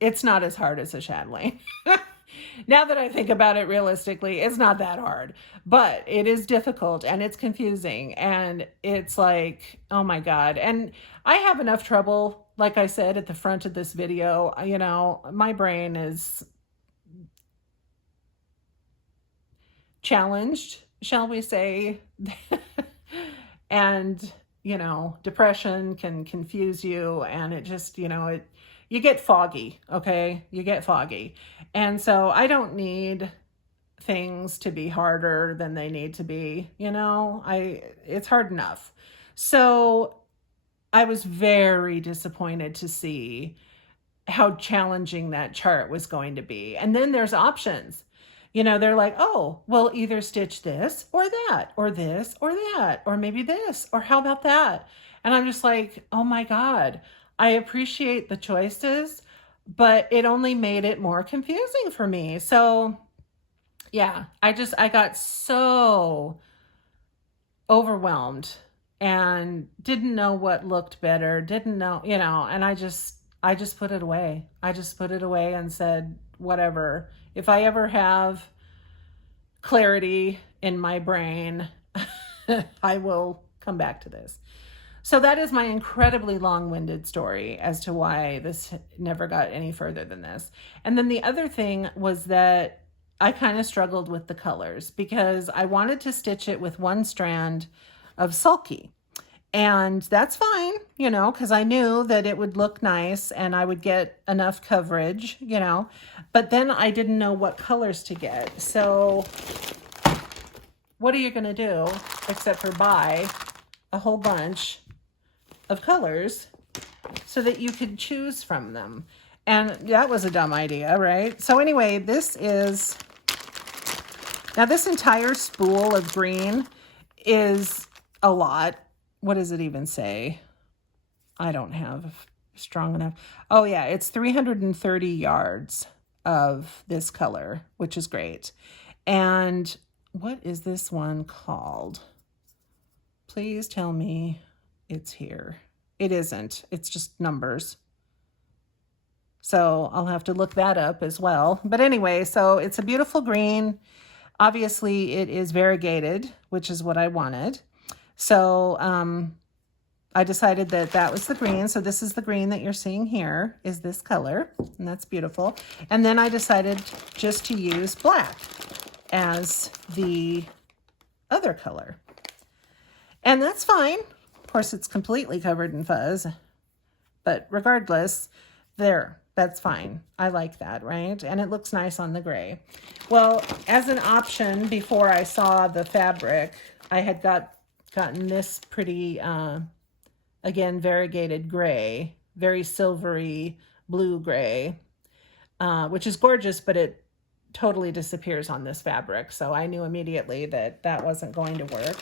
It's not as hard as a chatelaine. Now that I think about it realistically, it's not that hard, but it is difficult and it's confusing, and it's like, oh my God. And I have enough trouble, like I said at the front of this video, you know, my brain is challenged, shall we say. And, you know, depression can confuse you, and it just, you know, you get foggy, okay? You get foggy. And so I don't need things to be harder than they need to be, you know? It's hard enough. So I was very disappointed to see how challenging that chart was going to be. And then there's options. You know, they're like, oh, well, either stitch this or that, or this or that, or maybe this, or how about that? And I'm just like, oh my God, I appreciate the choices, but it only made it more confusing for me. So yeah, I got so overwhelmed and didn't know what looked better, didn't know, you know, and I just put it away. I just put it away and said, whatever. If I ever have clarity in my brain, I will come back to this. So that is my incredibly long-winded story as to why this never got any further than this. And then the other thing was that I kind of struggled with the colors because I wanted to stitch it with one strand of sulky. And that's fine, you know, because I knew that it would look nice and I would get enough coverage, you know, but then I didn't know what colors to get. So what are you going to do except for buy a whole bunch of colors so that you could choose from them? And that was a dumb idea, right? So anyway, this entire spool of green is a lot. What does it even say? I don't have strong enough. Oh yeah, it's 330 yards of this color, which is great. And what is this one called? Please tell me it's here. It isn't. It's just numbers. So I'll have to look that up as well. But anyway, so it's a beautiful green. Obviously, it is variegated, which is what I wanted. So I decided that that was the green. So this is the green that you're seeing here, is this color. And that's beautiful. And then I decided just to use black as the other color. And that's fine. Of course, it's completely covered in fuzz. But regardless, that's fine. I like that, right? And it looks nice on the gray. Well, as an option, before I saw the fabric, I had gotten this pretty, again, variegated gray, very silvery blue gray, which is gorgeous, but it totally disappears on this fabric. So I knew immediately that that wasn't going to work.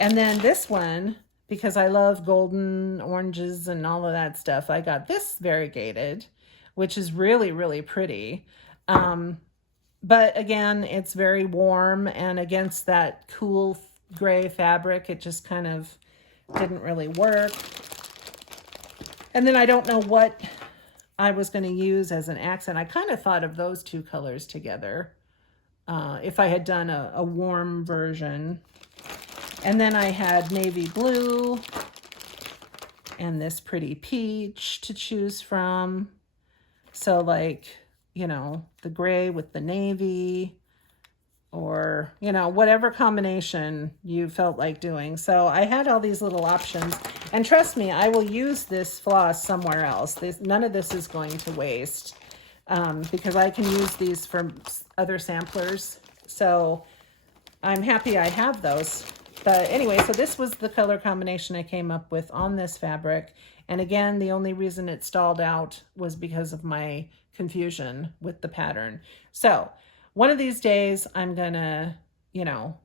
And then this one, because I love golden oranges and all of that stuff, I got this variegated, which is really, really pretty. But again, it's very warm, and against that cool gray fabric, it just kind of didn't really work. And then I don't know what I was going to use as an accent. I kind of thought of those two colors together if I had done a warm version. And then I had navy blue and this pretty peach to choose from. So like, you know, the gray with the navy, or, you know, whatever combination you felt like doing. So I had all these little options, and trust me, I will use this floss somewhere else. None of this is going to waste because I can use these for other samplers. So I'm happy I have those. But anyway, so this was the color combination I came up with on this fabric. And again, the only reason it stalled out was because of my confusion with the pattern. So one of these days, I'm gonna, you know,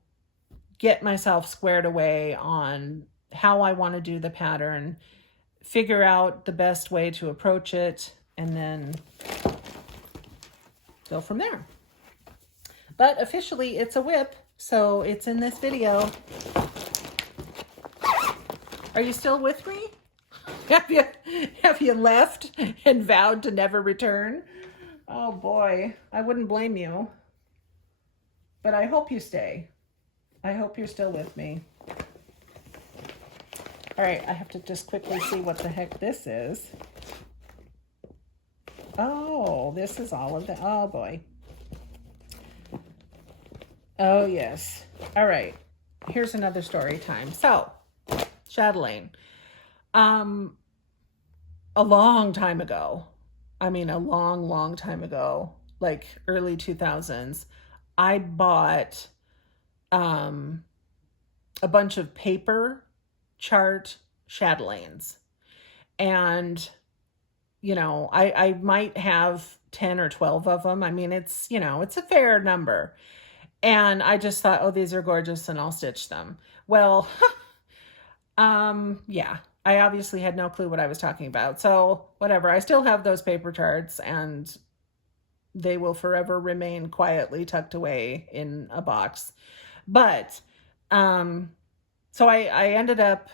get myself squared away on how I want to do the pattern, figure out the best way to approach it, and then go from there. But officially, it's a WIP, so it's in this video. Are you still with me? Have you left and vowed to never return? Oh boy, I wouldn't blame you. But I hope you stay. I hope you're still with me. All right, I have to just quickly see what the heck this is. Oh, this is all of the, oh boy. Oh yes. All right, here's another story time. So, chatelaine. A long time ago, I mean a long time ago, like early 2000s, I bought a bunch of paper chart chatelaines. And, you know, I might have 10 or 12 of them. I mean, it's, you know, it's a fair number. And I just thought, oh, these are gorgeous and I'll stitch them. Well, yeah, I obviously had no clue what I was talking about. So whatever, I still have those paper charts and they will forever remain quietly tucked away in a box. But, so I ended up,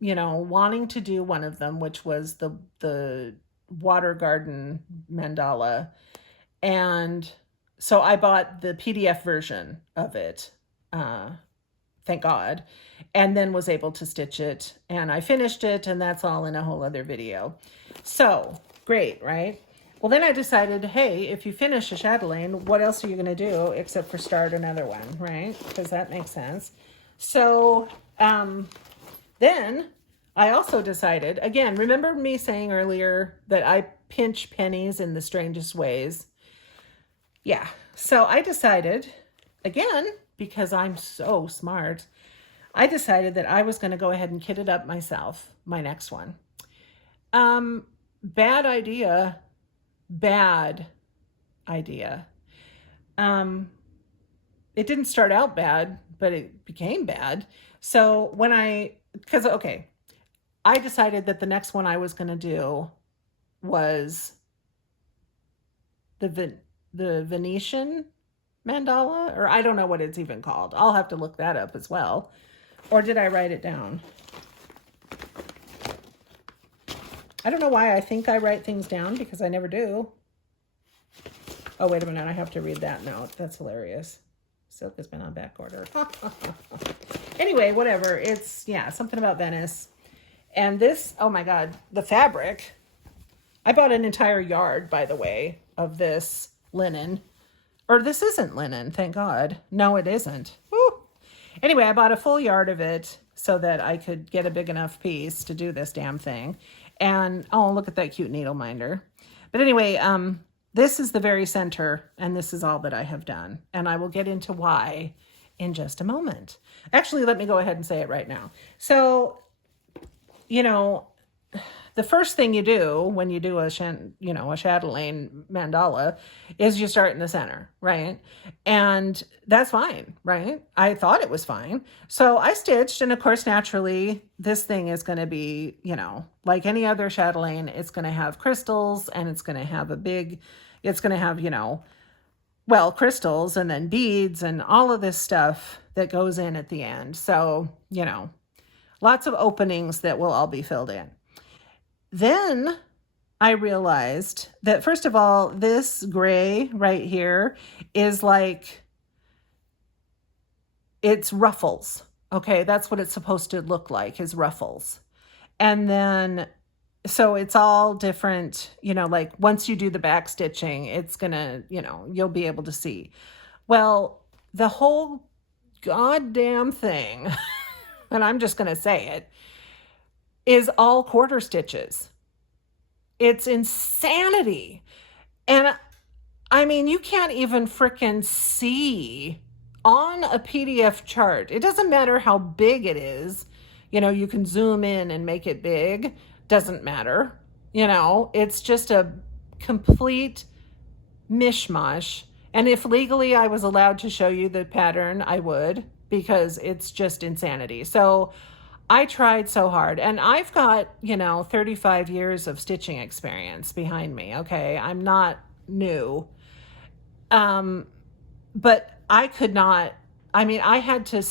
you know, wanting to do one of them, which was the water garden mandala. And so I bought the PDF version of it, thank God, and then was able to stitch it, and I finished it, and that's all in a whole other video. So great, right? Well, then I decided, hey, if you finish a chatelaine, what else are you going to do except for start another one, right? Because that makes sense. So then I also decided, again, remember me saying earlier that I pinch pennies in the strangest ways? Yeah, so I decided, again, because I'm so smart, I decided that I was going to go ahead and kit it up myself, my next one. Bad idea. Bad idea. It didn't start out bad, but it became bad. So when okay, I decided that the next one I was going to do was the Venetian mandala, or I don't know what it's even called. I'll have to look that up as well. Or did I write it down? I don't know why I think I write things down, because I never do. Oh, wait a minute. I have to read that note. That's hilarious. Silk has been on back order. Anyway, whatever. It's, yeah, something about Venice. And this, oh my God, the fabric. I bought an entire yard, by the way, of this linen. Or this isn't linen, thank God. No, it isn't. Woo. Anyway, I bought a full yard of it so that I could get a big enough piece to do this damn thing. And, oh, look at that cute needle minder. But anyway, this is the very center, and this is all that I have done. And I will get into why in just a moment. Actually, let me go ahead and say it right now. So, you know, the first thing you do when you do a chatelaine mandala is you start in the center, right? And that's fine, right? I thought it was fine. So I stitched, and of course, naturally, this thing is going to be, you know, like any other chatelaine, it's going to have crystals, and it's going to have it's going to have, you know, well, crystals and then beads and all of this stuff that goes in at the end. So, you know, lots of openings that will all be filled in. Then I realized that, first of all, this gray right here is like, it's ruffles. Okay, that's what it's supposed to look like, is ruffles. And then, so it's all different, you know, like once you do the back stitching, it's gonna, you know, you'll be able to see. Well, the whole goddamn thing, and I'm just gonna say it, is all quarter stitches. It's insanity. And I mean, you can't even frickin' see on a PDF chart. It doesn't matter how big it is. You know, you can zoom in and make it big. Doesn't matter. You know, it's just a complete mishmash. And if legally I was allowed to show you the pattern, I would, because it's just insanity. So I tried so hard, and I've got, you know, 35 years of stitching experience behind me. Okay. I'm not new. But I could not, I mean, I had to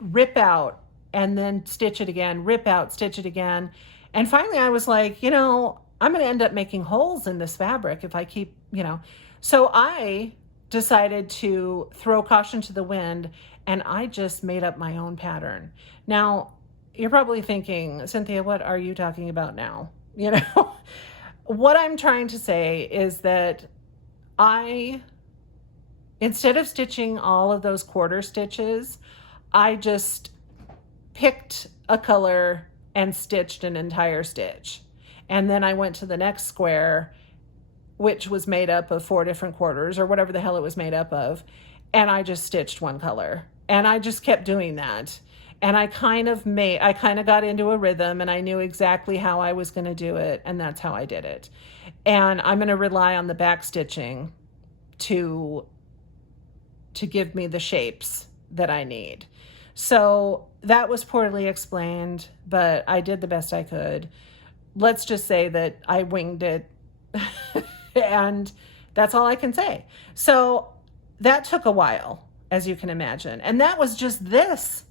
rip out and then stitch it again, rip out, stitch it again. And finally I was like, you know, I'm going to end up making holes in this fabric if I keep, you know. So I decided to throw caution to the wind, and I just made up my own pattern. Now, you're probably thinking, Cynthia, what are you talking about now? You know, what I'm trying to say is that instead of stitching all of those quarter stitches, I just picked a color and stitched an entire stitch. And then I went to the next square, which was made up of 4 different quarters or whatever the hell it was made up of. And I just stitched one color, and I just kept doing that. And I kind of got into a rhythm, and I knew exactly how I was going to do it. And that's how I did it. And I'm going to rely on the back stitching to give me the shapes that I need. So that was poorly explained, but I did the best I could. Let's just say that I winged it. And that's all I can say. So that took a while, as you can imagine. And that was just this.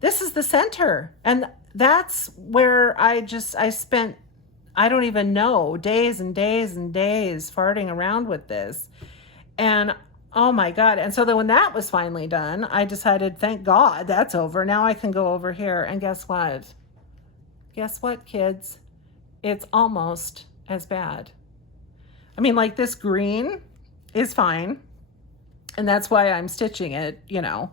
This is the center. And that's where I spent, I don't even know, days and days and days farting around with this. And oh my God. And so then when that was finally done, I decided, thank God that's over. Now I can go over here. And guess what? Guess what, kids? It's almost as bad. I mean, like, this green is fine. And that's why I'm stitching it, you know,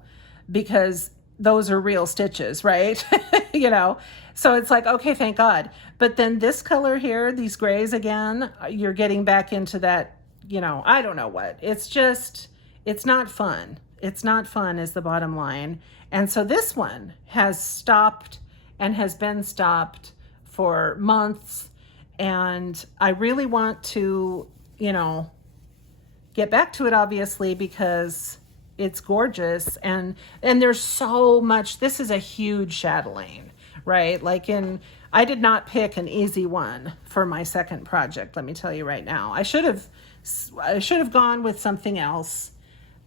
because those are real stitches, right? You know, so it's like, okay, thank God. But then this color here, these grays again, you're getting back into that, you know, I don't know what. It's just, it's not fun. It's not fun is the bottom line. And so this one has stopped and has been stopped for months. And I really want to, you know, get back to it, obviously, because it's gorgeous. And there's so much. This is a huge chatelaine, right? Like I did not pick an easy one for my second project, let me tell you right now. I should have gone with something else,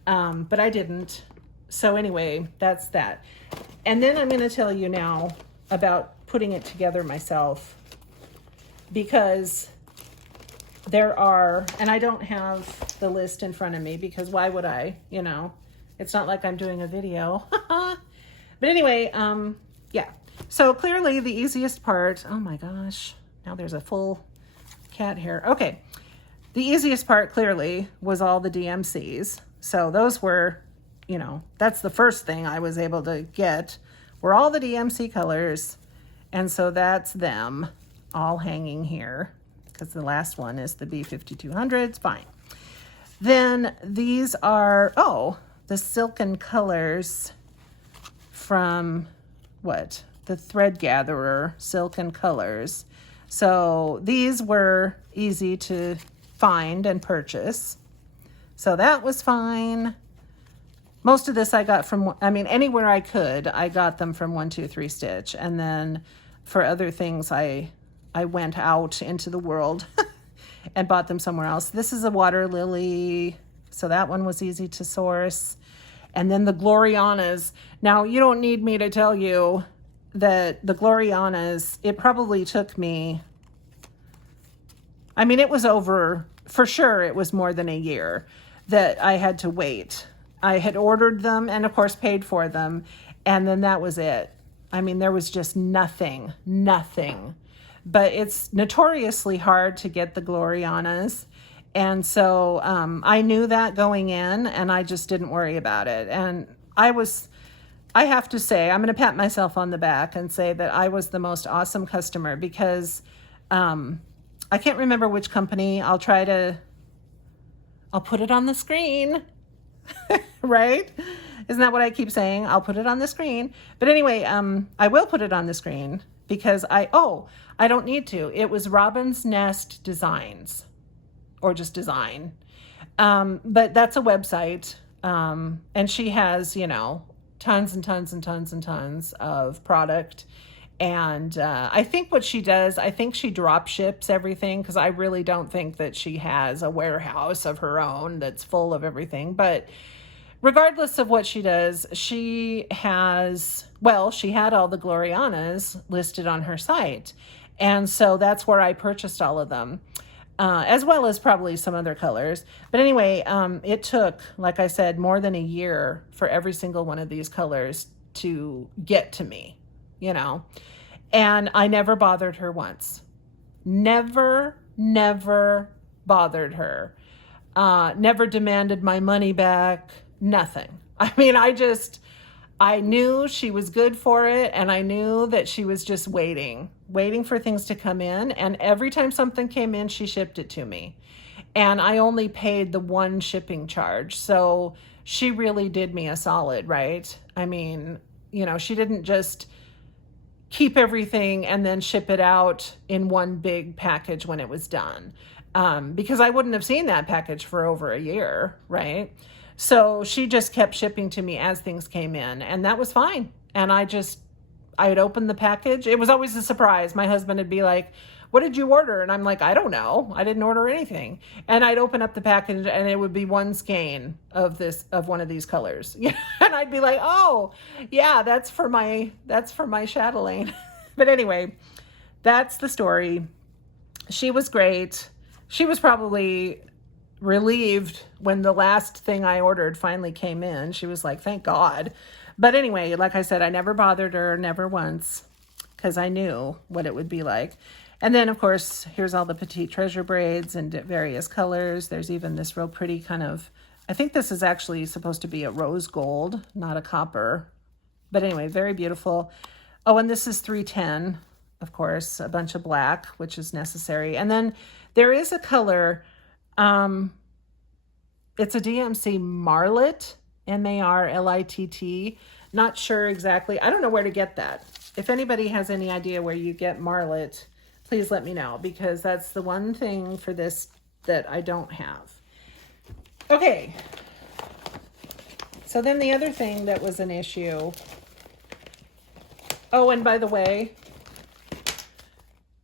but I didn't. So anyway, that's that. And then I'm going to tell you now about putting it together myself, because there are, and I don't have the list in front of me because why would I, you know, it's not like I'm doing a video. But anyway, yeah. So clearly the easiest part, oh my gosh, now there's a full cat here. Okay. The easiest part clearly was all the DMCs. So those were, you know, that's the first thing I was able to get were all the DMC colors. And so that's them all hanging here, because the last one is the B5200s. Fine. Then these are, oh, the silken colors from what? The Thread Gatherer Silken Colors. So these were easy to find and purchase. So that was fine. Most of this I got from, I mean, anywhere I could, I got them from 123 Stitch. And then for other things, I went out into the world and bought them somewhere else. This is a water lily. So that one was easy to source. And then the Glorianas. Now, you don't need me to tell you that the Glorianas, it probably took me, I mean, it was over, for sure, it was more than a year that I had to wait. I had ordered them and, of course, paid for them. And then that was it. I mean, there was just nothing. But it's notoriously hard to get the Glorianas. And so I knew that going in, and I just didn't worry about it. And I have to say, I'm going to pat myself on the back and say that I was the most awesome customer, because I can't remember which company. I'll put it on the screen, right? Isn't that what I keep saying? I'll put it on the screen. But anyway, I will put it on the screen because I don't need to. It was Robin's Nest Designs, or just design. But that's a website. And she has, you know, tons and tons and tons and tons of product. And I think what she does, I think she drop ships everything, because I really don't think that she has a warehouse of her own that's full of everything. But regardless of what she does, she has, well, she had all the Glorianas listed on her site. And so that's where I purchased all of them, as well as probably some other colors. But anyway, it took, like I said, more than a year for every single one of these colors to get to me, you know. And I never bothered her once. Never bothered her. Never demanded my money back. Nothing. I mean, I knew she was good for it, and I knew that she was just waiting for things to come in. And every time something came in, she shipped it to me. And I only paid the one shipping charge. So she really did me a solid, right? I mean, you know, she didn't just keep everything and then ship it out in one big package when it was done. Because I wouldn't have seen that package for over a year, right? So she just kept shipping to me as things came in, and that was fine. And I'd open the package. It was always a surprise. My husband would be like, "What did you order?" And I'm like, "I don't know. I didn't order anything." And I'd open up the package, and it would be one skein of one of these colors. And I'd be like, "Oh, yeah, that's for my chatelaine." But anyway, that's the story. She was great. She was probably relieved when the last thing I ordered finally came in. She was like, "Thank God." But anyway, like I said, I never bothered her, never once, because I knew what it would be like. And then, of course, here's all the petite treasure braids in various colors. There's even this real pretty kind of, I think this is actually supposed to be a rose gold, not a copper. But anyway, very beautiful. Oh, and this is 310, of course, a bunch of black, which is necessary. And then there is a color, it's a DMC Marlitt, Marlitt. Not sure exactly. I don't know where to get that. If anybody has any idea where you get Marlitt, please let me know, because that's the one thing for this that I don't have. Okay. So then the other thing that was an issue. Oh, and by the way,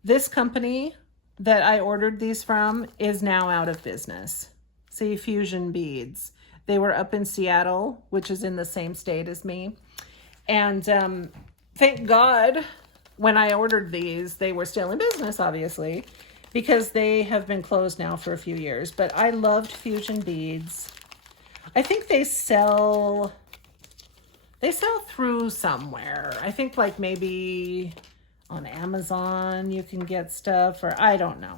This company that I ordered these from is now out of business. See, Fusion Beads. They were up in Seattle, which is in the same state as me. And thank God when I ordered these, they were still in business, obviously, because they have been closed now for a few years. But I loved Fusion Beads. I think they sell through somewhere. I think like maybe on Amazon you can get stuff, or I don't know.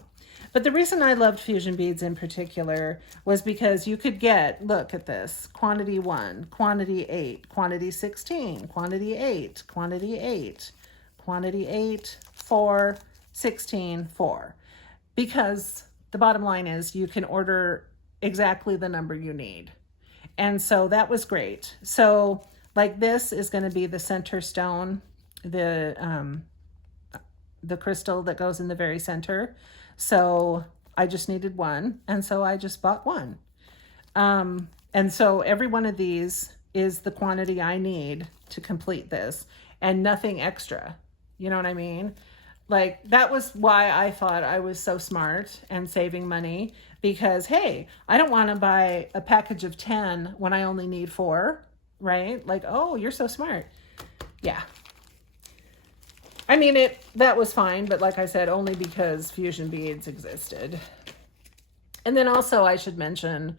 But the reason I loved Fusion Beads in particular was because you could get, look at this, quantity 1, quantity 8, quantity 16, quantity 8, quantity 8, quantity 8, 4, 16, 4. Because the bottom line is you can order exactly the number you need. And so that was great. So like this is going to be the center stone, the crystal that goes in the very center. So I just needed one, and so I just bought one. And so every one of these is the quantity I need to complete this, and nothing extra. You know what I mean? Like, that was why I thought I was so smart and saving money, because, hey, I don't want to buy a package of 10 when I only need 4, right? Like, oh, you're so smart. Yeah. I mean, that was fine, but like I said, only because Fusion Beads existed. And then also I should mention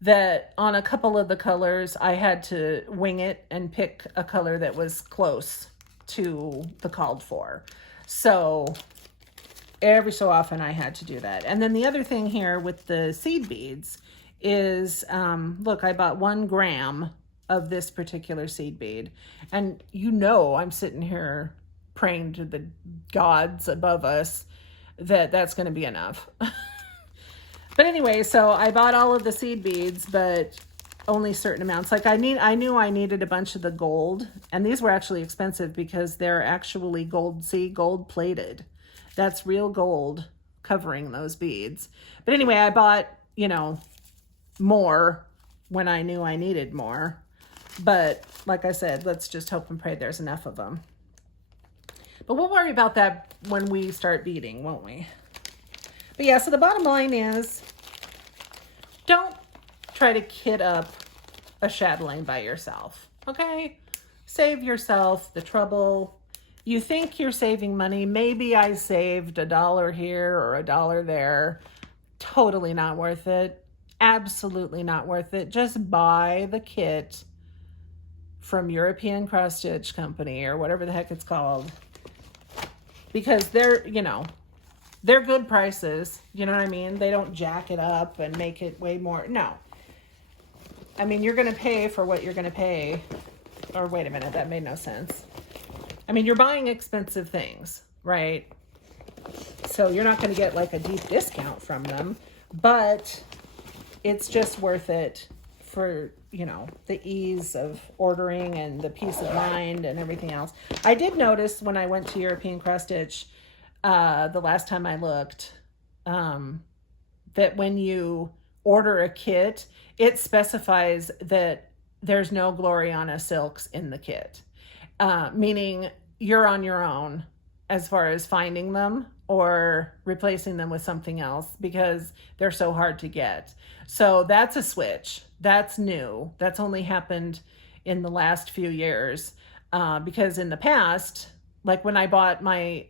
that on a couple of the colors, I had to wing it and pick a color that was close to the called for. So every so often I had to do that. And then the other thing here with the seed beads is, look, I bought 1 gram of this particular seed bead. And you know I'm sitting here praying to the gods above us that that's going to be enough. But anyway, so I bought all of the seed beads, but only certain amounts. Like I knew I needed a bunch of the gold, and these were actually expensive because they're actually gold plated. That's real gold covering those beads. But anyway, I bought, more when I knew I needed more. But like I said, let's just hope and pray there's enough of them. But we'll worry about that when we start beading, won't we? But yeah, so the bottom line is, don't try to kit up a chatelaine by yourself, okay? Save yourself the trouble. You think you're saving money. Maybe I saved $1 here or $1 there. Totally not worth it. Absolutely not worth it. Just buy the kit from European Cross Stitch Company or whatever the heck it's called. Because they're good prices. You know what I mean? They don't jack it up and make it way more. No. I mean, you're going to pay for what you're going to pay. Or wait a minute, that made no sense. I mean, you're buying expensive things, right? So you're not going to get like a deep discount from them. But it's just worth it for, the ease of ordering and the peace of mind and everything else. I did notice when I went to European Cross Stitch the last time I looked, that when you order a kit, it specifies that there's no Gloriana silks in the kit, meaning you're on your own as far as finding them or replacing them with something else because they're so hard to get. So that's a switch. That's new. That's only happened in the last few years, because in the past, like when I bought my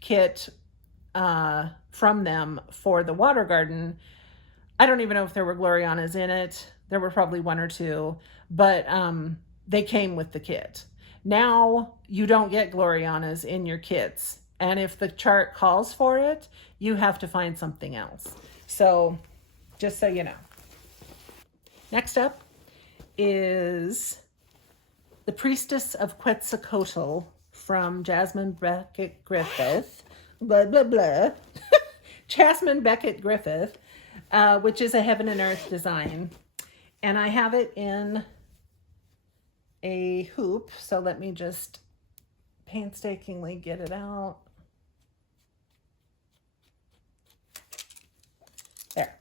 kit from them for the water garden, I don't even know if there were Glorianas in it. There were probably 1 or 2, but they came with the kit. Now you don't get Glorianas in your kits. And if the chart calls for it, you have to find something else. So just so you know. Next up is the Priestess of Quetzalcoatl from Jasmine Beckett-Griffith. Blah, blah, blah. Jasmine Beckett-Griffith, which is a Heaven and Earth design. And I have it in a hoop. So let me just painstakingly get it out. There.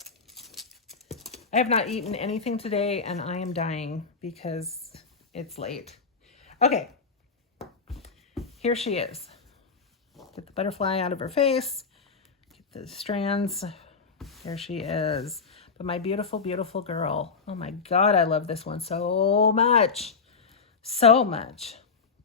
I have not eaten anything today and I am dying because it's late. Okay. Here she is. Get the butterfly out of her face. Get the strands. There she is. But my beautiful, beautiful girl. Oh my God, I love this one so much. So much.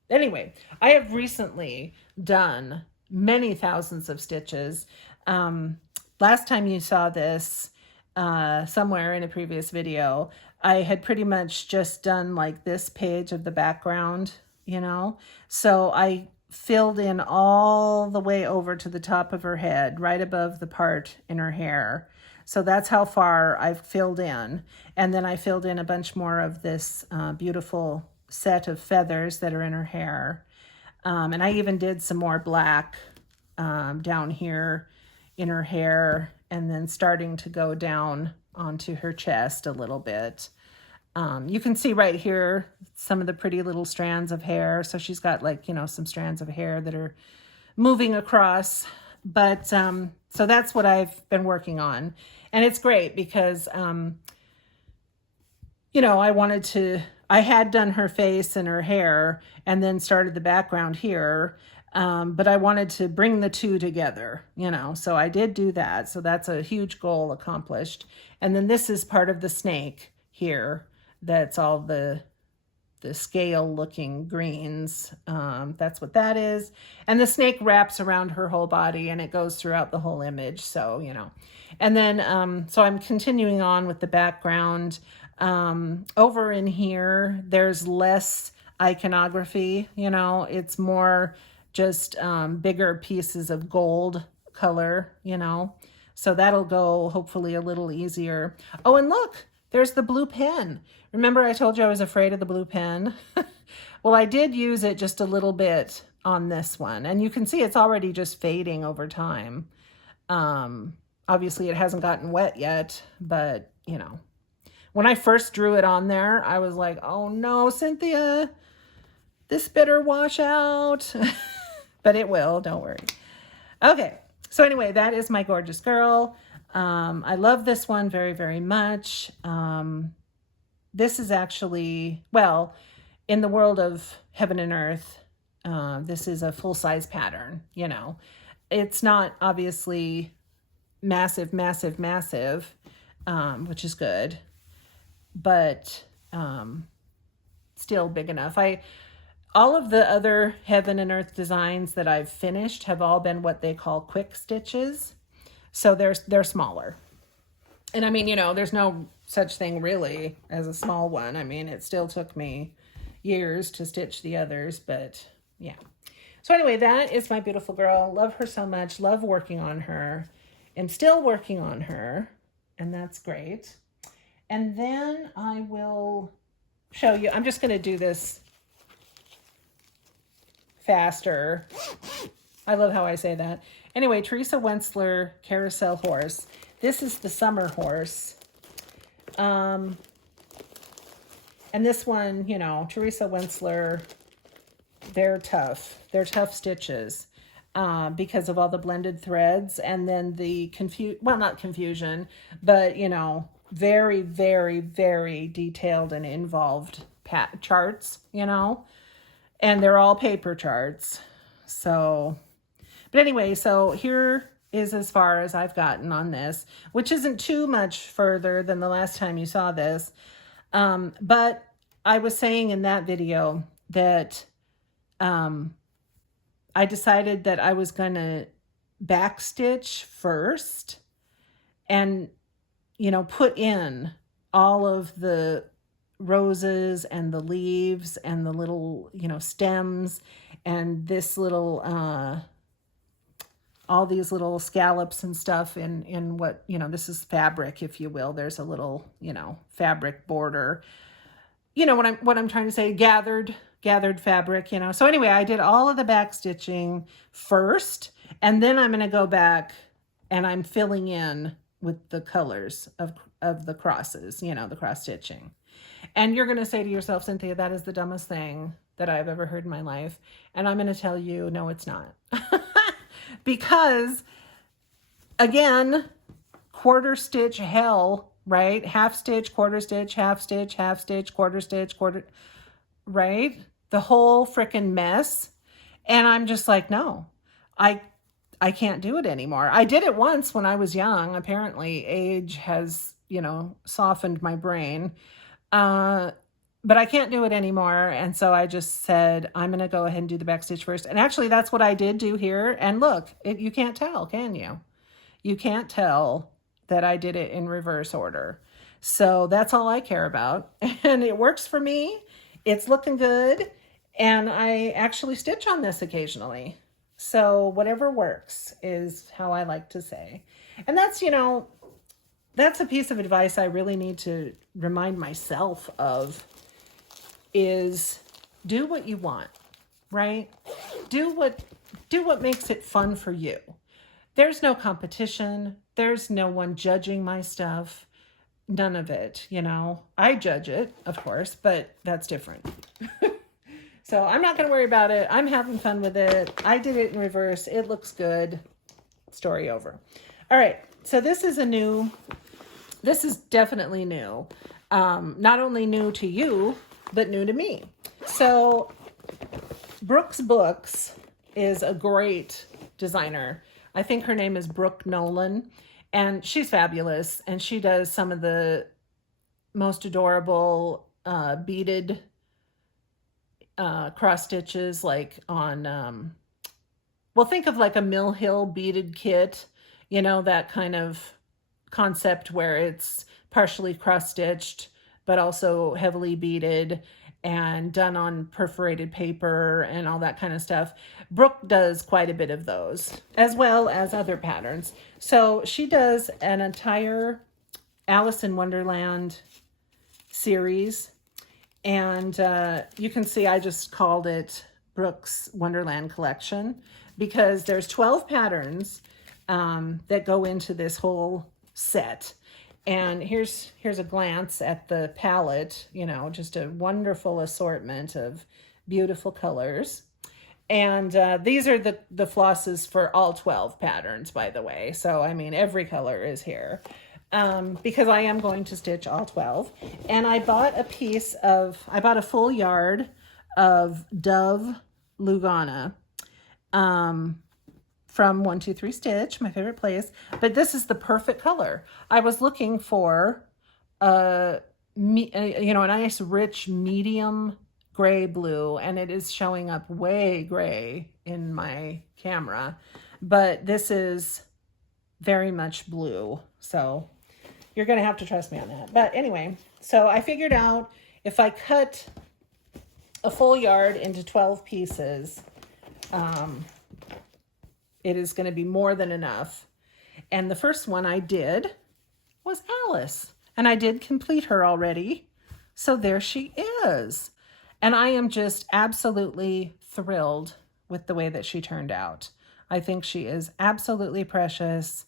Anyway, I have recently done many thousands of stitches. Last time you saw this, somewhere in a previous video, I had pretty much just done like this page of the background, you know. So I filled in all the way over to the top of her head, right above the part in her hair. So that's how far I've filled in. And then I filled in a bunch more of this beautiful set of feathers that are in her hair. And I even did some more black down here in her hair, and then starting to go down onto her chest a little bit. You can see right here some of the pretty little strands of hair. So she's got like, you know, some strands of hair that are moving across. But so that's what I've been working on. And it's great because, you know, I had done her face and her hair and then started the background here. But I wanted to bring the two together, you know, so I did do that. So that's a huge goal accomplished. And then this is part of the snake here. That's all the scale looking greens. That's what that is. And the snake wraps around her whole body and it goes throughout the whole image. So, you know, and then, so I'm continuing on with the background. Over in here, there's less iconography, you know, it's more just bigger pieces of gold color, you know, so that'll go hopefully a little easier. Oh, and look, there's the blue pen. Remember I told you I was afraid of the blue pen? Well, I did use it just a little bit on this one, and you can see it's already just fading over time. Obviously it hasn't gotten wet yet, but you know, when I first drew it on there, I was like, oh no, Cynthia, this better wash out. But it will, don't worry. Okay, so anyway, that is my gorgeous girl. I love this one very, very much. This is actually, well, in the world of heaven and earth, this is a full-size pattern, you know. It's not obviously massive, massive, massive, which is good, but still big enough. All of the other heaven and earth designs that I've finished have all been what they call quick stitches. So they're smaller. And I mean, you know, there's no such thing really as a small one. I mean, it still took me years to stitch the others, but yeah. So anyway, that is my beautiful girl. Love her so much. Love working on her. I'm still working on her, and that's great. And then I will show you. I'm just going to do this faster. I love how I say that. Anyway, Teresa Wentzler Carousel Horse. This is the summer horse. And this one, you know, Teresa Wentzler, they're tough. They're tough stitches because of all the blended threads and then the not confusion, but, you know, very, very, very detailed and involved charts, you know. And they're all paper charts. So, but anyway, so here is as far as I've gotten on this, which isn't too much further than the last time you saw this. But I was saying in that video that I decided that I was going to backstitch first and, you know, put in all of the roses and the leaves and the little, you know, stems and this little, all these little scallops and stuff in what, you know, this is fabric, if you will. There's a little, you know, fabric border, you know, what I'm trying to say, gathered fabric, you know. So anyway, I did all of the back stitching first, and then I'm going to go back and I'm filling in with the colors of the crosses, you know, the cross stitching. And you're going to say to yourself, Cynthia, that is the dumbest thing that I've ever heard in my life. And I'm going to tell you, no, it's not. Because, again, quarter stitch hell, right? Half stitch, quarter stitch, half stitch, half stitch, quarter stitch, right? The whole frickin' mess. And I'm just like, no. I can't do it anymore. I did it once when I was young. Apparently age has, you know, softened my brain. But I can't do it anymore. And so I just said, I'm going to go ahead and do the back stitch first. And actually that's what I did do here. And look, you can't tell, can you? You can't tell that I did it in reverse order. So that's all I care about. And it works for me. It's looking good. And I actually stitch on this occasionally. So whatever works is how I like to say. And that's, you know, that's a piece of advice I really need to remind myself of, is do what you want, right? Do what makes it fun for you. There's no competition. There's no one judging my stuff. None of it, you know. I judge it, of course, but that's different. So I'm not going to worry about it. I'm having fun with it. I did it in reverse. It looks good. Story over. All right. So this is definitely new. Not only new to you, but new to me. So Brooks Books is a great designer. I think her name is Brooke Nolan, and she's fabulous. And she does some of the most adorable beaded cross stitches, like on, well, think of like a Mill Hill beaded kit, you know, that kind of concept where it's partially cross stitched, but also heavily beaded and done on perforated paper and all that kind of stuff. Brooke does quite a bit of those, as well as other patterns. So she does an entire Alice in Wonderland series. And you can see I just called it Brooks Wonderland Collection because there's 12 patterns that go into this whole set. And here's a glance at the palette, you know, just a wonderful assortment of beautiful colors. And these are the flosses for all 12 patterns, by the way. So, I mean, every color is here. Because I am going to stitch all 12. And I bought a full yard of Dove Lugana from 123 Stitch, my favorite place. But this is the perfect color. I was looking for a nice rich medium gray blue, and it is showing up way gray in my camera. But this is very much blue, so you're going to have to trust me on that. But anyway, so I figured out if I cut a full yard into 12 pieces, it is going to be more than enough. And the first one I did was Alice, and I did complete her already. So there she is. And I am just absolutely thrilled with the way that she turned out. I think she is absolutely precious.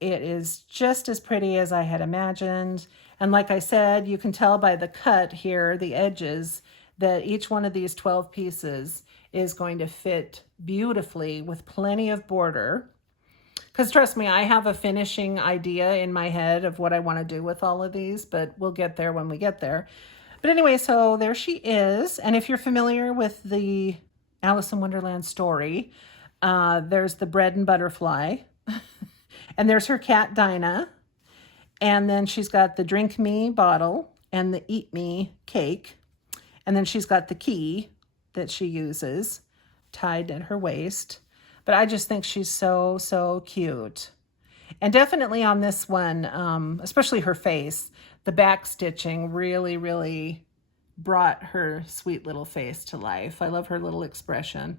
It is just as pretty as I had imagined. And like I said, you can tell by the cut here, the edges, that each one of these 12 pieces is going to fit beautifully with plenty of border. Because trust me, I have a finishing idea in my head of what I want to do with all of these, but we'll get there when we get there. But anyway, so there she is. And if you're familiar with the Alice in Wonderland story, there's the bread and butterfly. And there's her cat, Dinah. And then she's got the Drink Me bottle and the Eat Me cake. And then she's got the key that she uses tied at her waist. But I just think she's so, so cute. And definitely on this one, especially her face, the back stitching really, really brought her sweet little face to life. I love her little expression.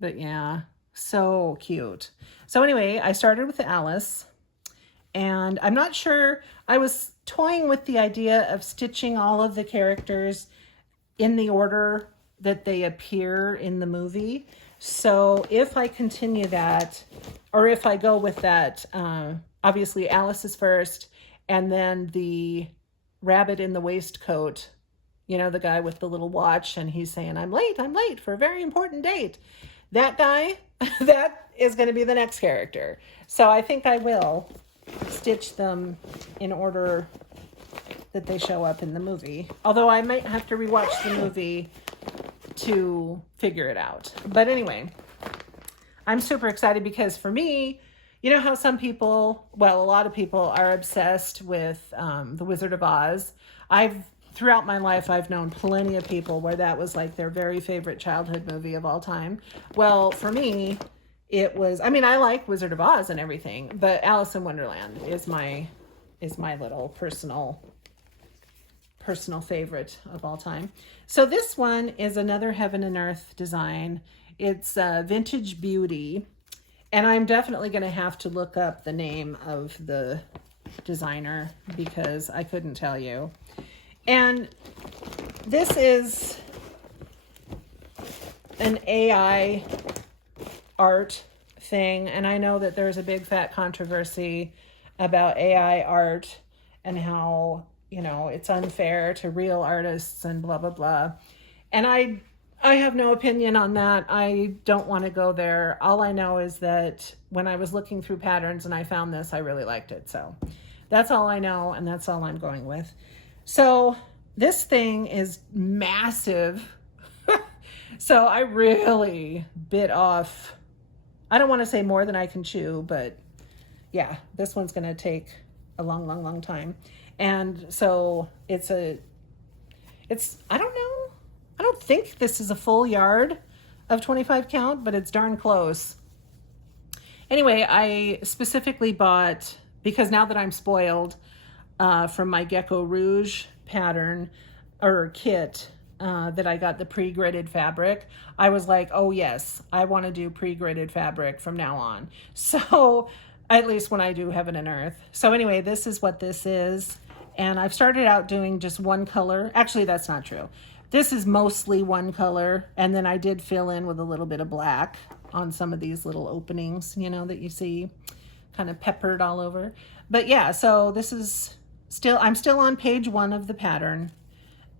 But yeah, so cute. So anyway, I started with Alice, and I'm not sure, I was toying with the idea of stitching all of the characters in the order that they appear in the movie. So if I continue that, or if I go with that, obviously Alice is first, and then the rabbit in the waistcoat, you know, the guy with the little watch, and he's saying, I'm late for a very important date. That guy, that is going to be the next character. So I think I will stitch them in order that they show up in the movie. Although I might have to rewatch the movie to figure it out. But anyway, I'm super excited because for me, you know how some people, well, a lot of people are obsessed with The Wizard of Oz. Throughout my life, I've known plenty of people where that was like their very favorite childhood movie of all time. Well, for me, it was, I mean, I like Wizard of Oz and everything, but Alice in Wonderland is my little personal favorite of all time. So this one is another Heaven and Earth design. It's Vintage Beauty, and I'm definitely going to have to look up the name of the designer because I couldn't tell you. And this is an AI art thing, and I know that there's a big fat controversy about AI art and how, you know, it's unfair to real artists and blah, blah, blah. And I have no opinion on that. I don't want to go there. All I know is that when I was looking through patterns and I found this, I really liked it. So that's all I know, and that's all I'm going with. So this thing is massive. So I really bit off, I don't want to say more than I can chew, but yeah, this one's going to take a long, long, long time. And so I don't know. I don't think this is a full yard of 25 count, but it's darn close. Anyway, I specifically bought, because now that I'm spoiled from my Gecko Rouge pattern or kit that I got the pre-gridded fabric, I was like, oh yes, I want to do pre-gridded fabric from now on. So at least when I do Heaven and Earth. So anyway, this is what this is. And I've started out doing just one color. Actually, that's not true. This is mostly one color. And then I did fill in with a little bit of black on some of these little openings, you know, that you see kind of peppered all over. But yeah, so this is I'm still on page 1 of the pattern.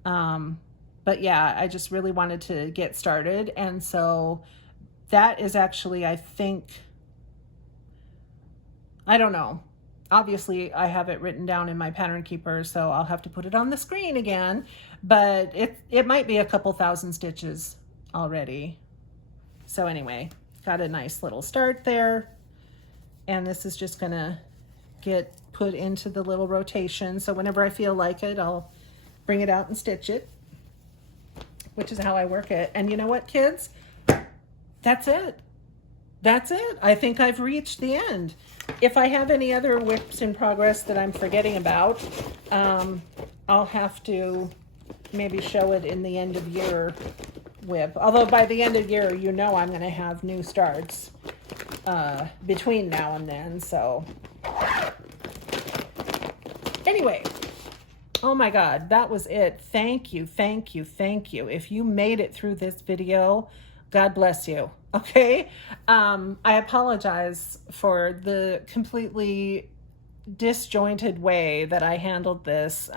But yeah, I just really wanted to get started. And so that is actually, I think, I don't know. Obviously, I have it written down in my pattern keeper, so I'll have to put it on the screen again. But it might be a couple thousand stitches already. So anyway, got a nice little start there. And this is just going to get put into the little rotation. So whenever I feel like it, I'll bring it out and stitch it, which is how I work it. And you know what, kids? That's it. That's it. I think I've reached the end. If I have any other WIPs in progress that I'm forgetting about, I'll have to maybe show it in the end of year WIP. Although by the end of year, you know I'm going to have new starts between now and then. So anyway, oh my God, that was it. Thank you, thank you, thank you. If you made it through this video, God bless you. Okay. I apologize for the completely disjointed way that I handled this.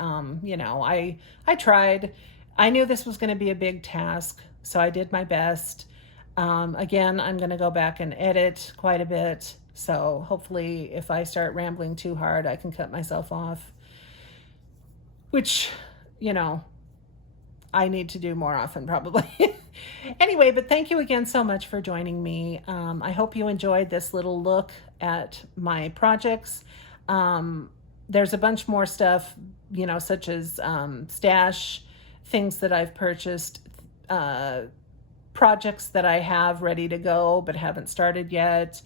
You know, I tried. I knew this was going to be a big task, so I did my best. Again, I'm going to go back and edit quite a bit. So hopefully if I start rambling too hard, I can cut myself off, which, you know, I need to do more often probably. Anyway, but thank you again so much for joining me. I hope you enjoyed this little look at my projects. There's a bunch more stuff, you know, such as stash, things that I've purchased, projects that I have ready to go but haven't started yet.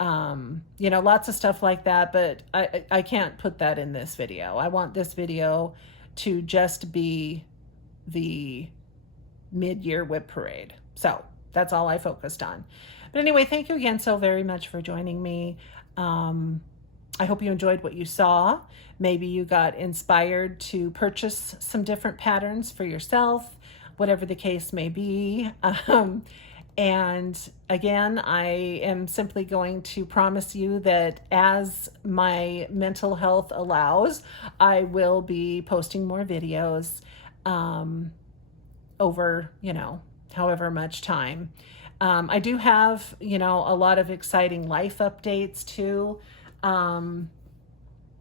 You know, lots of stuff like that, but I can't put that in this video. I want this video to just be the mid-year WIP parade. So that's all I focused on. But anyway, thank you again so very much for joining me. I hope you enjoyed what you saw. Maybe you got inspired to purchase some different patterns for yourself, whatever the case may be. And again, I am simply going to promise you that as my mental health allows, I will be posting more videos over, you know, however much time. I do have, you know, a lot of exciting life updates too.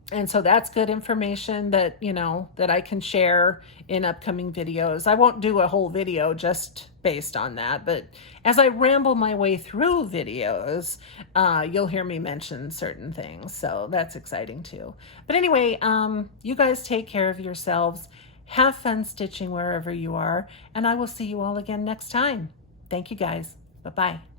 And so that's good information that, you know, that I can share in upcoming videos. I won't do a whole video just based on that, but as I ramble my way through videos, you'll hear me mention certain things. So that's exciting too. But anyway, you guys take care of yourselves. Have fun stitching wherever you are, and I will see you all again next time. Thank you guys. Bye-bye.